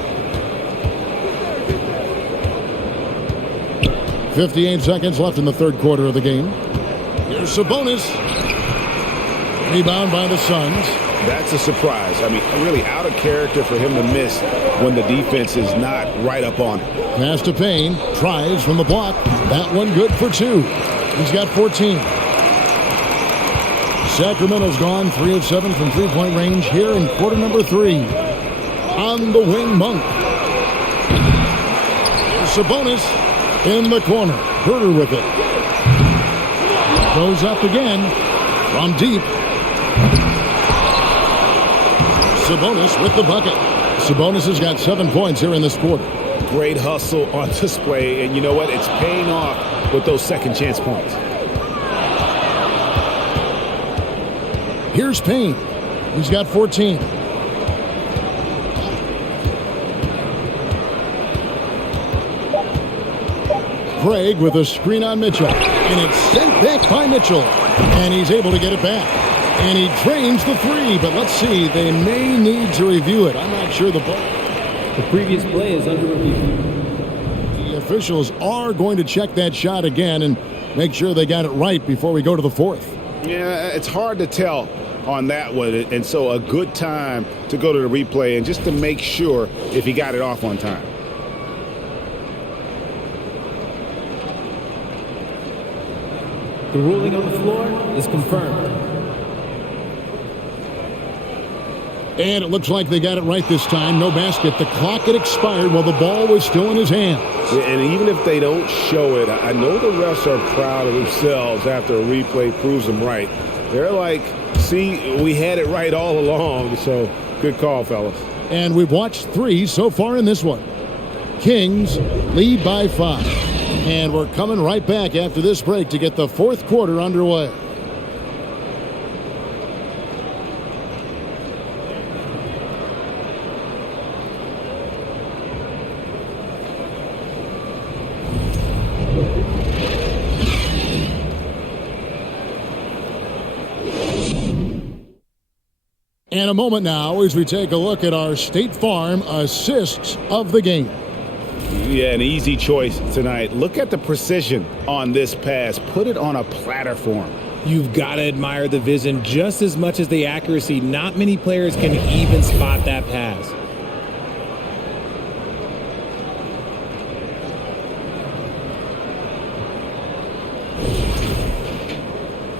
58 seconds left in the third quarter of the game. Here's Sabonis. Rebound by the Suns. That's a surprise. I mean, really out of character for him to miss when the defense is not right up on it. Pass to Payne. Tries from the block. That one good for 2. He's got 14. Sacramento's gone 3 of 7 from three-point range here in quarter number 3. On the wing, Monk. Here's Sabonis. In the corner, Herder with it. Goes up again from deep. Sabonis with the bucket. Sabonis has got 7 points here in this quarter. Great hustle on display, and you know what? It's paying off with those second chance points. Here's Payne. He's got 14. Craig with a screen on Mitchell. And it's sent back by Mitchell. And he's able to get it back. And he drains the 3. But let's see, they may need to review it. I'm not sure the ball. The previous play is under review. The officials are going to check that shot again and make sure they got it right before we go to the 4th. Yeah, it's hard to tell on that one. And so a good time to go to the replay and just to make sure if he got it off on time. The ruling on the floor is confirmed. And it looks like they got it right this time. No basket. The clock had expired while the ball was still in his hands. Yeah, and even if they don't show it, I know the refs are proud of themselves after a replay proves them right. They're like, see, we had it right all along. So good call, fellas. And we've watched 3 so far in this one. Kings lead by 5. And we're coming right back after this break to get the 4th quarter underway. And a moment now as we take a look at our State Farm assists of the game. Yeah, an easy choice tonight. Look at the precision on this pass. Put it on a platter for him. You've got to admire the vision just as much as the accuracy. Not many players can even spot that pass.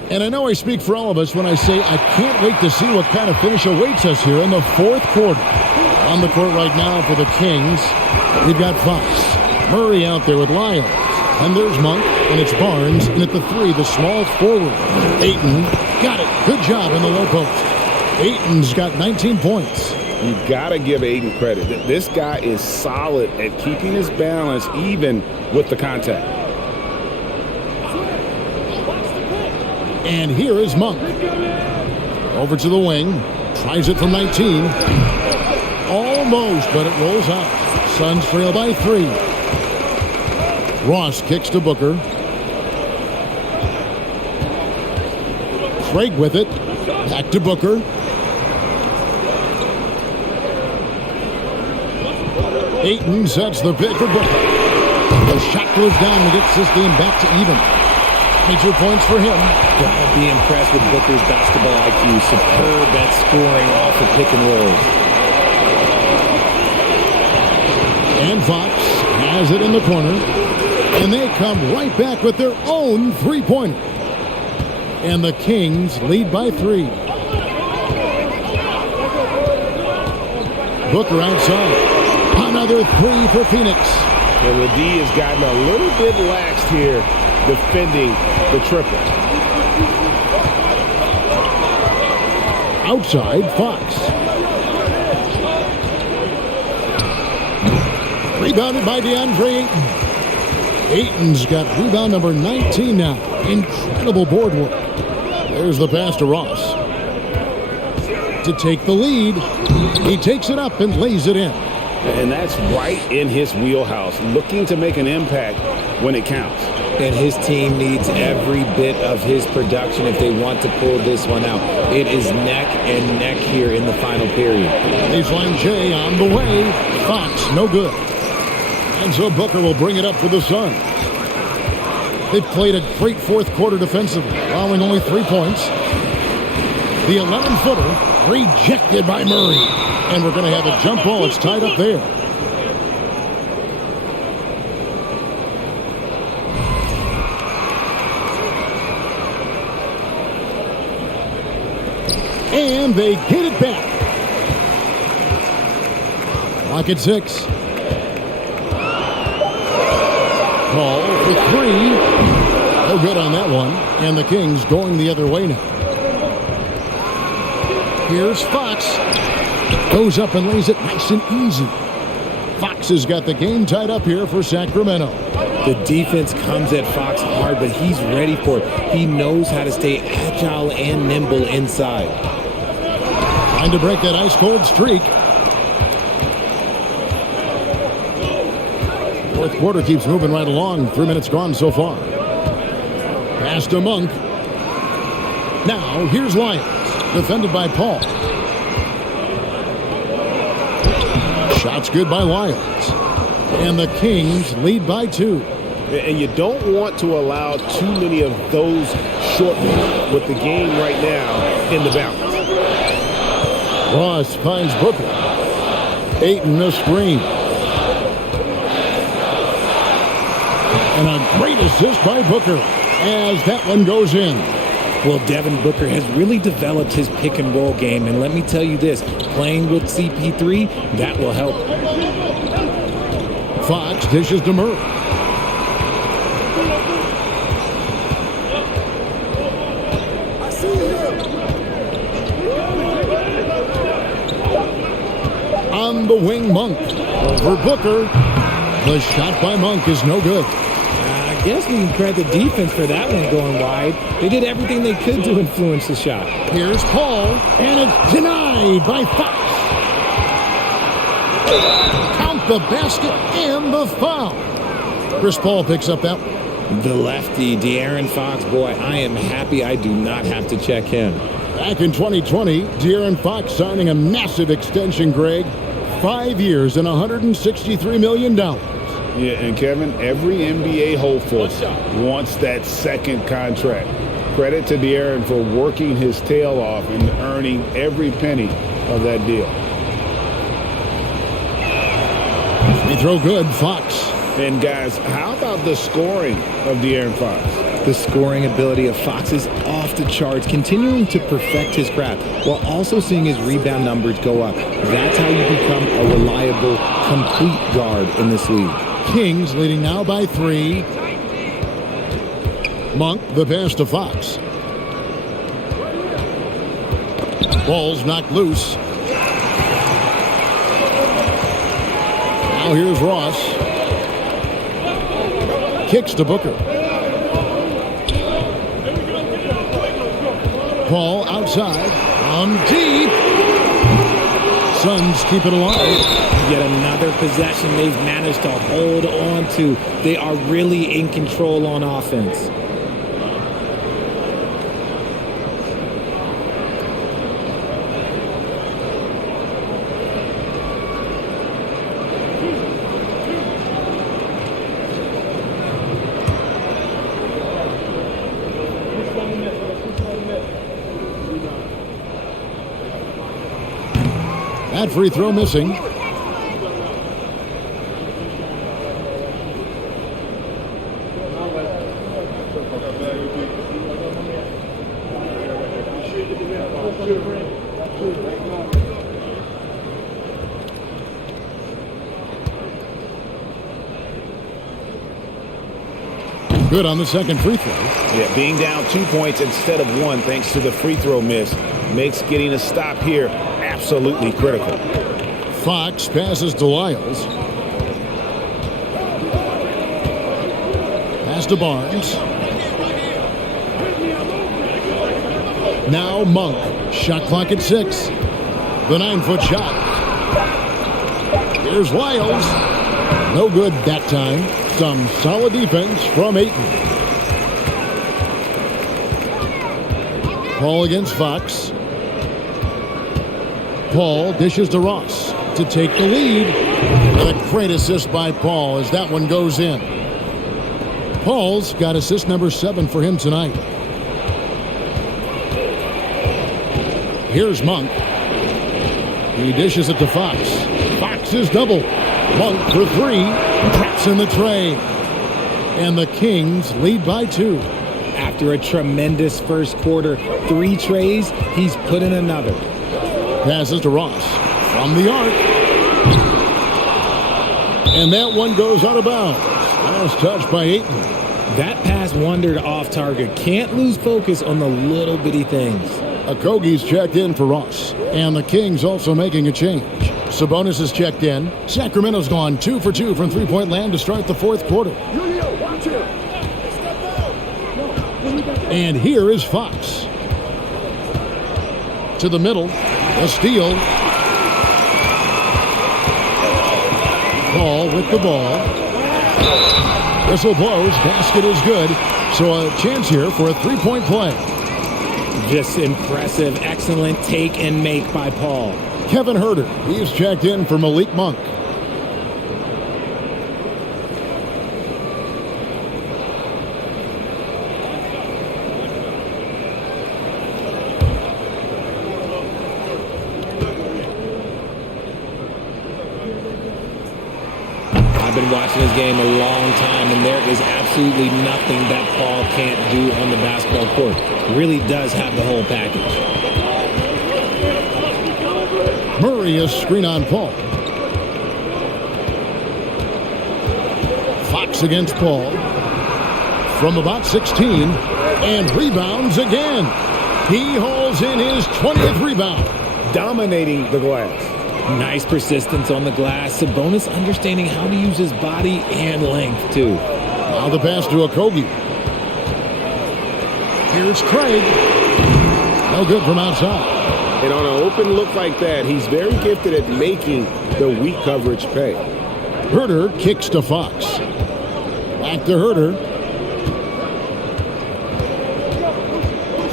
And I know I speak for all of us when I say I can't wait to see what kind of finish awaits us here in the 4th quarter. On the court right now for the Kings, we've got Fox. Murray out there with Lyles. And there's Monk, and it's Barnes. And at the 3, the small forward. Ayton got it. Good job in the low post. Ayton's got 19 points. You got to give Ayton credit. This guy is solid at keeping his balance even with the contact. And here is Monk. Over to the wing. Tries it from 19. Almost, but it rolls out. Suns trail by 3. Ross kicks to Booker. Craig with it. Back to Booker. Ayton sets the pick for Booker. The shot goes down and gets this game back to even. 22 points for him. Gotta be impressed with Booker's basketball IQ. Superb at scoring off of pick and rolls. And Fox has it in the corner. And they come right back with their own three-pointer. And the Kings lead by 3. Booker outside. Another 3 for Phoenix. And the D has gotten a little bit laxed here defending the triple. Outside, Fox. Rebounded by DeAndre Ayton. Ayton's got rebound number 19 now. Incredible board work. There's the pass to Ross. To take the lead. He takes it up and lays it in. And that's right in his wheelhouse, looking to make an impact when it counts. And his team needs every bit of his production if they want to pull this one out. It is neck and neck here in the final period. Baseline J on the way. Fox, no good. And so Booker will bring it up for the Suns. They've played a great fourth quarter defensively, allowing only 3 points. The 11-footer rejected by Murray. And we're going to have a jump ball. It's tied up there. And they get it back. Clock at 6. Call for 3. No good on that one. And the Kings going the other way now. Here's Fox. Goes up and lays it nice and easy. Fox has got the game tied up here for Sacramento. The defense comes at Fox hard, but he's ready for it. He knows how to stay agile and nimble inside. Trying to break that ice-cold streak. Fourth quarter keeps moving right along. 3 minutes gone so far. Pass to Monk. Now, here's Lyons. Defended by Paul. Shots good by Lyons. And the Kings lead by 2. And you don't want to allow too many of those short ones with the game right now in the balance. Ross finds Booker. Ayton the screen. And a great assist by Booker as that one goes in. Well, Devin Booker has really developed his pick and roll game. And let me tell you this, playing with CP3, that will help. Fox dishes to Murray. On the wing, Monk. Over Booker. The shot by Monk is no good. I guess we can credit the defense for that one going wide. They did everything they could to influence the shot. Here's Paul, and it's denied by Fox. Count the basket and the foul. Chris Paul picks up that one. The lefty, De'Aaron Fox, boy, I am happy I do not have to check him. Back in 2020, De'Aaron Fox signing a massive extension, Greg. 5 years and $163 million. Yeah, and Kevin, every NBA hopeful wants that second contract. Credit to De'Aaron for working his tail off and earning every penny of that deal. They throw good, Fox. And guys, how about the scoring of De'Aaron Fox? The scoring ability of Fox is off the charts, continuing to perfect his craft while also seeing his rebound numbers go up. That's how you become a reliable, complete guard in this league. Kings leading now by 3. Monk, the pass to Fox. Ball's knocked loose. Now here's Ross. Kicks to Booker. Paul outside. From deep. Suns keep it alive. Yet another possession they've managed to hold on to. They are really in control on offense. That free throw missing. Good on the second free throw. Yeah, being down 2 points instead of 1 thanks to the free throw miss makes getting a stop here absolutely critical. Fox passes to Lyles. Pass to Barnes. Now Monk. Shot clock at 6. The 9-foot shot. Here's Lyles. No good that time. Some solid defense from Ayton. Paul against Fox. Paul dishes to Ross to take the lead. And a great assist by Paul as that one goes in. Paul's got assist number 7 for him tonight. Here's Monk. He dishes it to Fox. Fox is double. Monk for 3. Drops in the tray. And the Kings lead by 2. After a tremendous first quarter, 3 trays, he's put in another. Passes to Ross from the arc. And that one goes out of bounds. Last touch by Ayton. That pass wandered off target. Can't lose focus on the little bitty things. Okogie's checked in for Ross. And the Kings also making a change. Sabonis is checked in. Sacramento's gone 2 for 2 from three-point land to start the fourth quarter. And here is Fox. To the middle. A steal. Paul with the ball. Whistle blows. Basket is good. So a chance here for a three-point play. Just impressive, excellent take and make by Paul. Kevin Huerter, he's checked in for Malik Monk. I've been watching this game a long time, and there is absolutely nothing that Paul can't do on the basketball court. Really does have the whole package. Murray is screen on Paul. Fox against Paul. From about 16. And rebounds again. He hauls in his 20th rebound. Dominating the glass. Nice persistence on the glass. Sabonis understanding how to use his body and length, too. Now the pass to Okogie. Here's Craig. No good from outside. And on an open look like that, he's very gifted at making the weak coverage pay. Huerter kicks to Fox. Back to Huerter.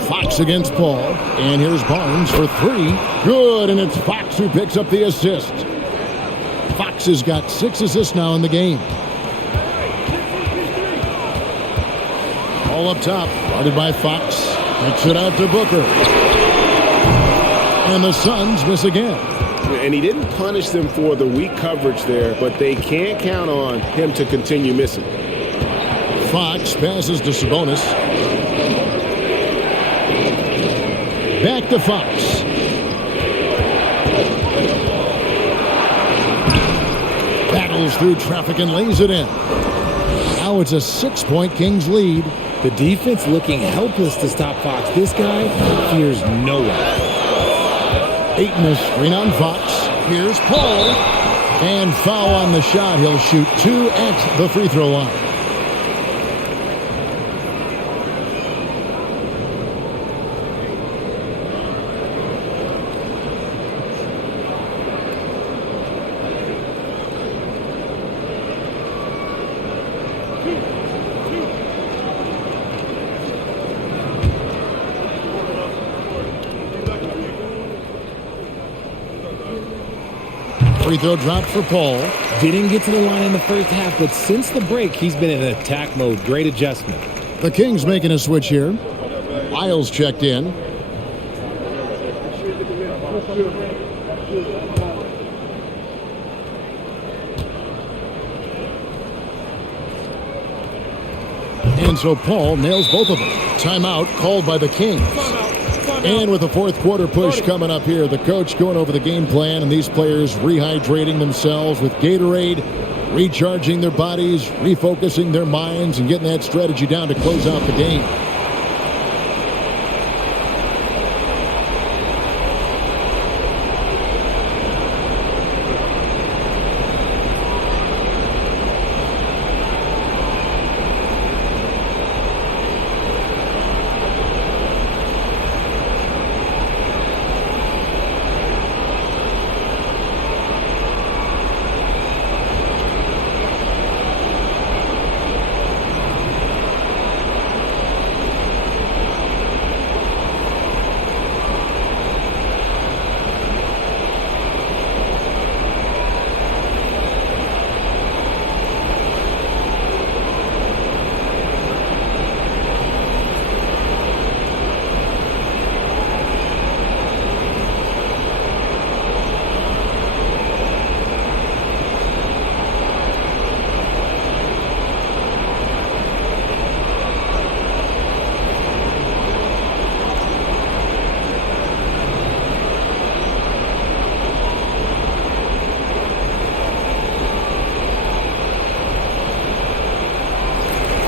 Fox against Paul. And here's Barnes for 3. Good, and it's Fox who picks up the assist. Fox has got 6 assists now in the game. All up top, guarded by Fox. Kicks it out to Booker. And the Suns miss again. And he didn't punish them for the weak coverage there, but they can't count on him to continue missing. Fox passes to Sabonis. Back to Fox. Battles through traffic and lays it in. Now it's a 6-point Kings lead. The defense looking helpless to stop Fox. This guy fears no one. Ayton is screen on Fox. Here's Paul. And foul on the shot. He'll shoot 2 at the free throw line. Free throw drop for Paul. Didn't get to the line in the first half, but since the break, he's been in attack mode. Great adjustment. The Kings making a switch here. Lyles checked in. And so Paul nails both of them. Timeout called by the Kings. And with the fourth quarter push coming up here, the coach going over the game plan and these players rehydrating themselves with Gatorade, recharging their bodies, refocusing their minds, and getting that strategy down to close out the game.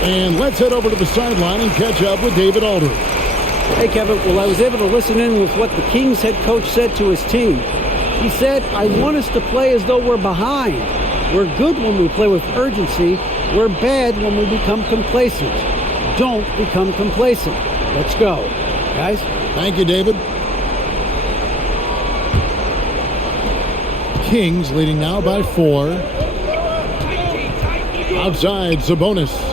And let's head over to the sideline and catch up with David Aldridge. Hey, Kevin. Well, I was able to listen in with what the Kings head coach said to his team. He said, I want us to play as though we're behind. We're good when we play with urgency. We're bad when we become complacent. Don't become complacent. Let's go. Guys? Thank you, David. Kings leading now by 4. Outside, Sabonis.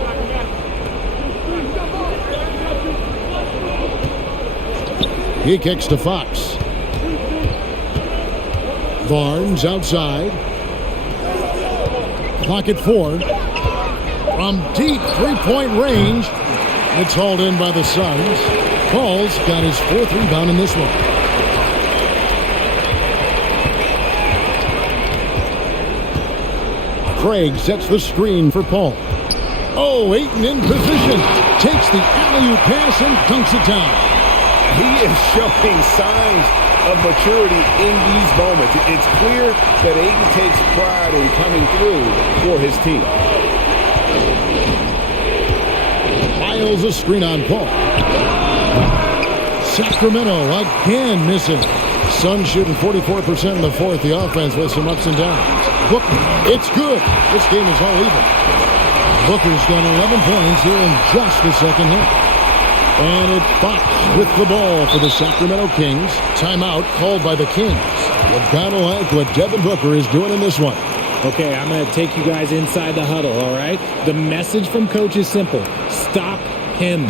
He kicks to Fox. Barnes outside. Clock at 4. From deep three-point range. It's hauled in by the Suns. Paul's got his 4th rebound in this one. Craig sets the screen for Paul. Oh, Ayton in position. Takes the alley-oop pass and dunks it down. He is showing signs of maturity in these moments. It's clear that Ayton takes pride in coming through for his team. Miles a screen on Paul. Sacramento again missing. Suns shooting 44% in the fourth. The offense with some ups and downs. Booker, it's good. This game is all even. Booker's got 11 points here in just the second half. And it's Fox with the ball for the Sacramento Kings. Timeout called by the Kings. You've got to like what Devin Booker is doing in this one. Okay, I'm going to take you guys inside the huddle, all right? The message from Coach is simple. Stop him.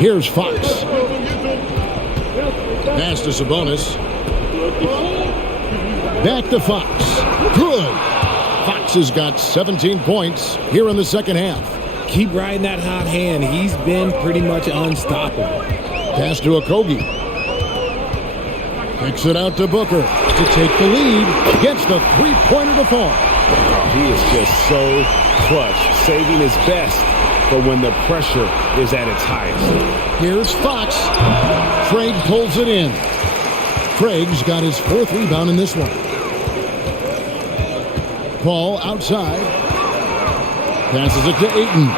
Here's Fox. Pass to Sabonis. Back to Fox. Good. Fox has got 17 points here in the second half. Keep riding that hot hand. He's been pretty much unstoppable. Pass to Okogie. Kicks it out to Booker to take the lead. Gets the three-pointer to fall. He is just so clutch, saving his best for when the pressure is at its highest. Here's Fox. Craig pulls it in. Craig's got his fourth rebound in this one. Paul outside. Passes it to Ayton.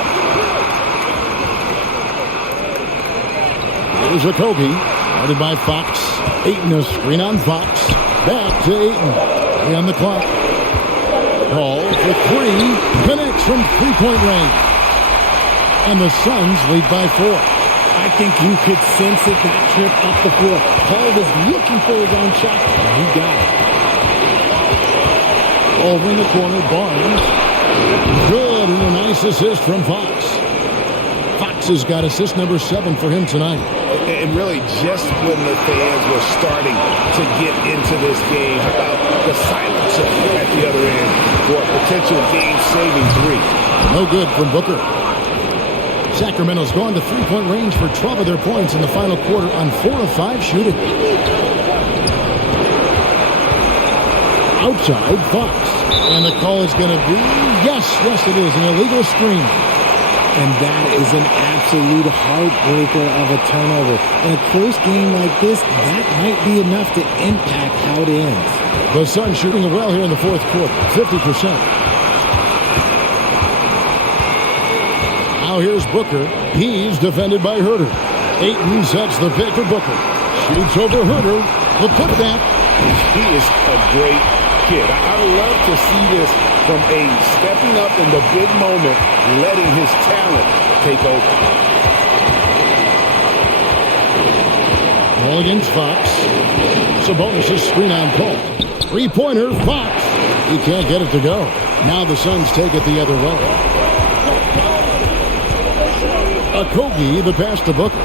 Here's Okogie. Guarded by Fox. Ayton a screen on Fox. Back to Ayton. 3 on the clock. Paul for 3. Connects from three-point range. And the Suns lead by 4. I think you could sense it, that trip up the floor. Paul was looking for his own shot, and he got it. Over in the corner, Barnes. Good, and a nice assist from Fox. Fox has got assist number 7 for him tonight. And really, just when the fans were starting to get into this game, how about the silencer at the other end for a potential game-saving 3? No good from Booker. Sacramento's gone to three-point range for 12 of their points in the final quarter on 4 of 5 shooting. Outside, Fox. And the call is going to be, yes, it is, an illegal screen. And that is an absolute heartbreaker of a turnover. In a close game like this, that might be enough to impact how it ends. The Suns shooting well here in the fourth quarter, 50%. Now here's Booker. He's defended by Herter. Ayton sets the pick for Booker. Shoots over Herter. The putback. He is a great kid. I love to see this from a stepping up in the big moment, letting his talent take over. Ball against Fox. Sabonis' screen on Paul. Three-pointer, Fox. He can't get it to go. Now the Suns take it the other way. Okogie, the pass to Booker.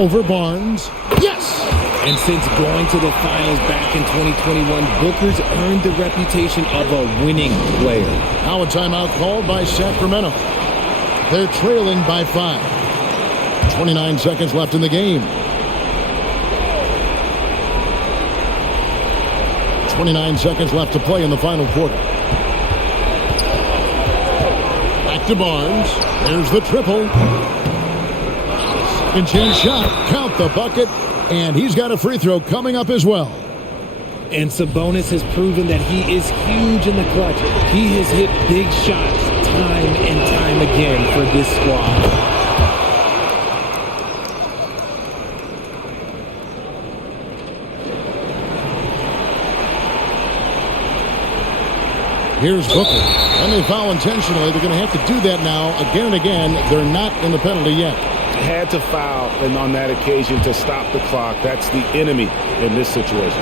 Over Barnes. Yes! And since going to the finals back in 2021, Booker's earned the reputation of a winning player. Now a timeout called by Sacramento. They're trailing by 5. 29 seconds left in the game. 29 seconds left to play in the final quarter. Back to Barnes. There's the triple. Second chance shot. Count the bucket. And he's got a free throw coming up as well. And Sabonis has proven that he is huge in the clutch. He has hit big shots time and time again for this squad. Here's Booker. And they foul intentionally. They're going to have to do that now again and again. They're not in the penalty yet. Had to foul, and on that occasion to stop the clock. That's the enemy in this situation.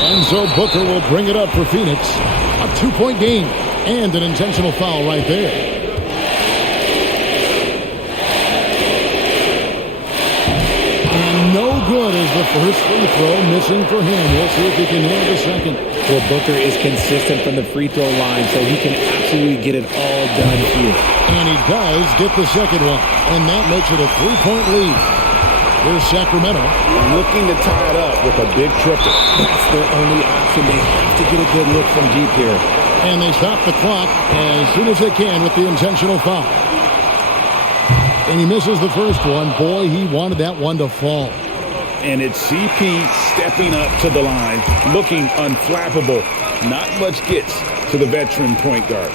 And so Booker will bring it up for Phoenix. A 2-point game and an intentional foul right there. And no good as the first free throw missing for him. We'll see if he can nail the second. Well, Booker is consistent from the free throw line, so he can absolutely get it all done here. And he does get the second one. And that makes it a 3-point lead. Here's Sacramento. Looking to tie it up with a big triple. That's their only option. They have to get a good look from deep here. And they stop the clock as soon as they can with the intentional foul. And he misses the first one. Boy, he wanted that one to fall. And it's CP stepping up to the line, looking unflappable. Not much gets to the veteran point guard.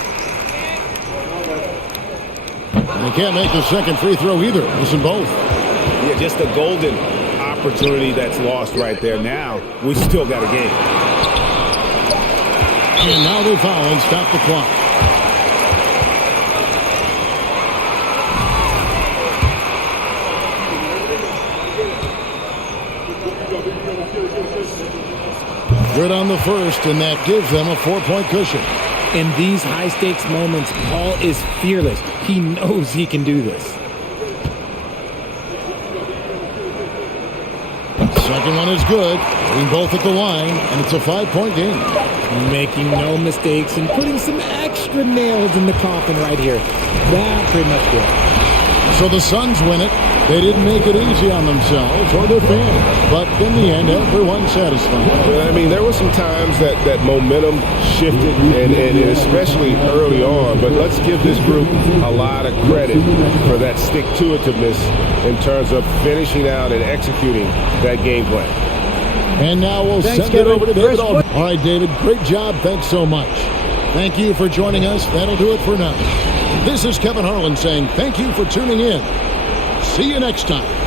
And they can't make the second free throw either. Listen, both. Yeah, just a golden opportunity that's lost right there. Now, we still got a game. And now they foul and stop the clock. Good on the first, and that gives them a 4-point cushion. In these high-stakes moments, Paul is fearless. He knows he can do this. Second one is good. Being both at the line, and it's a 5-point game. Making no mistakes and putting some extra nails in the coffin right here. That pretty much did it. So the Suns win it. They didn't make it easy on themselves or their fans, but in the end, everyone's satisfied. I mean, there were some times that momentum shifted, and especially early on, but let's give this group a lot of credit for that stick-to-itiveness in terms of finishing out and executing that game plan. And now we'll send it over to David. All right, David, great job. Thanks so much. Thank you for joining us. That'll do it for now. This is Kevin Harlan saying thank you for tuning in. See you next time.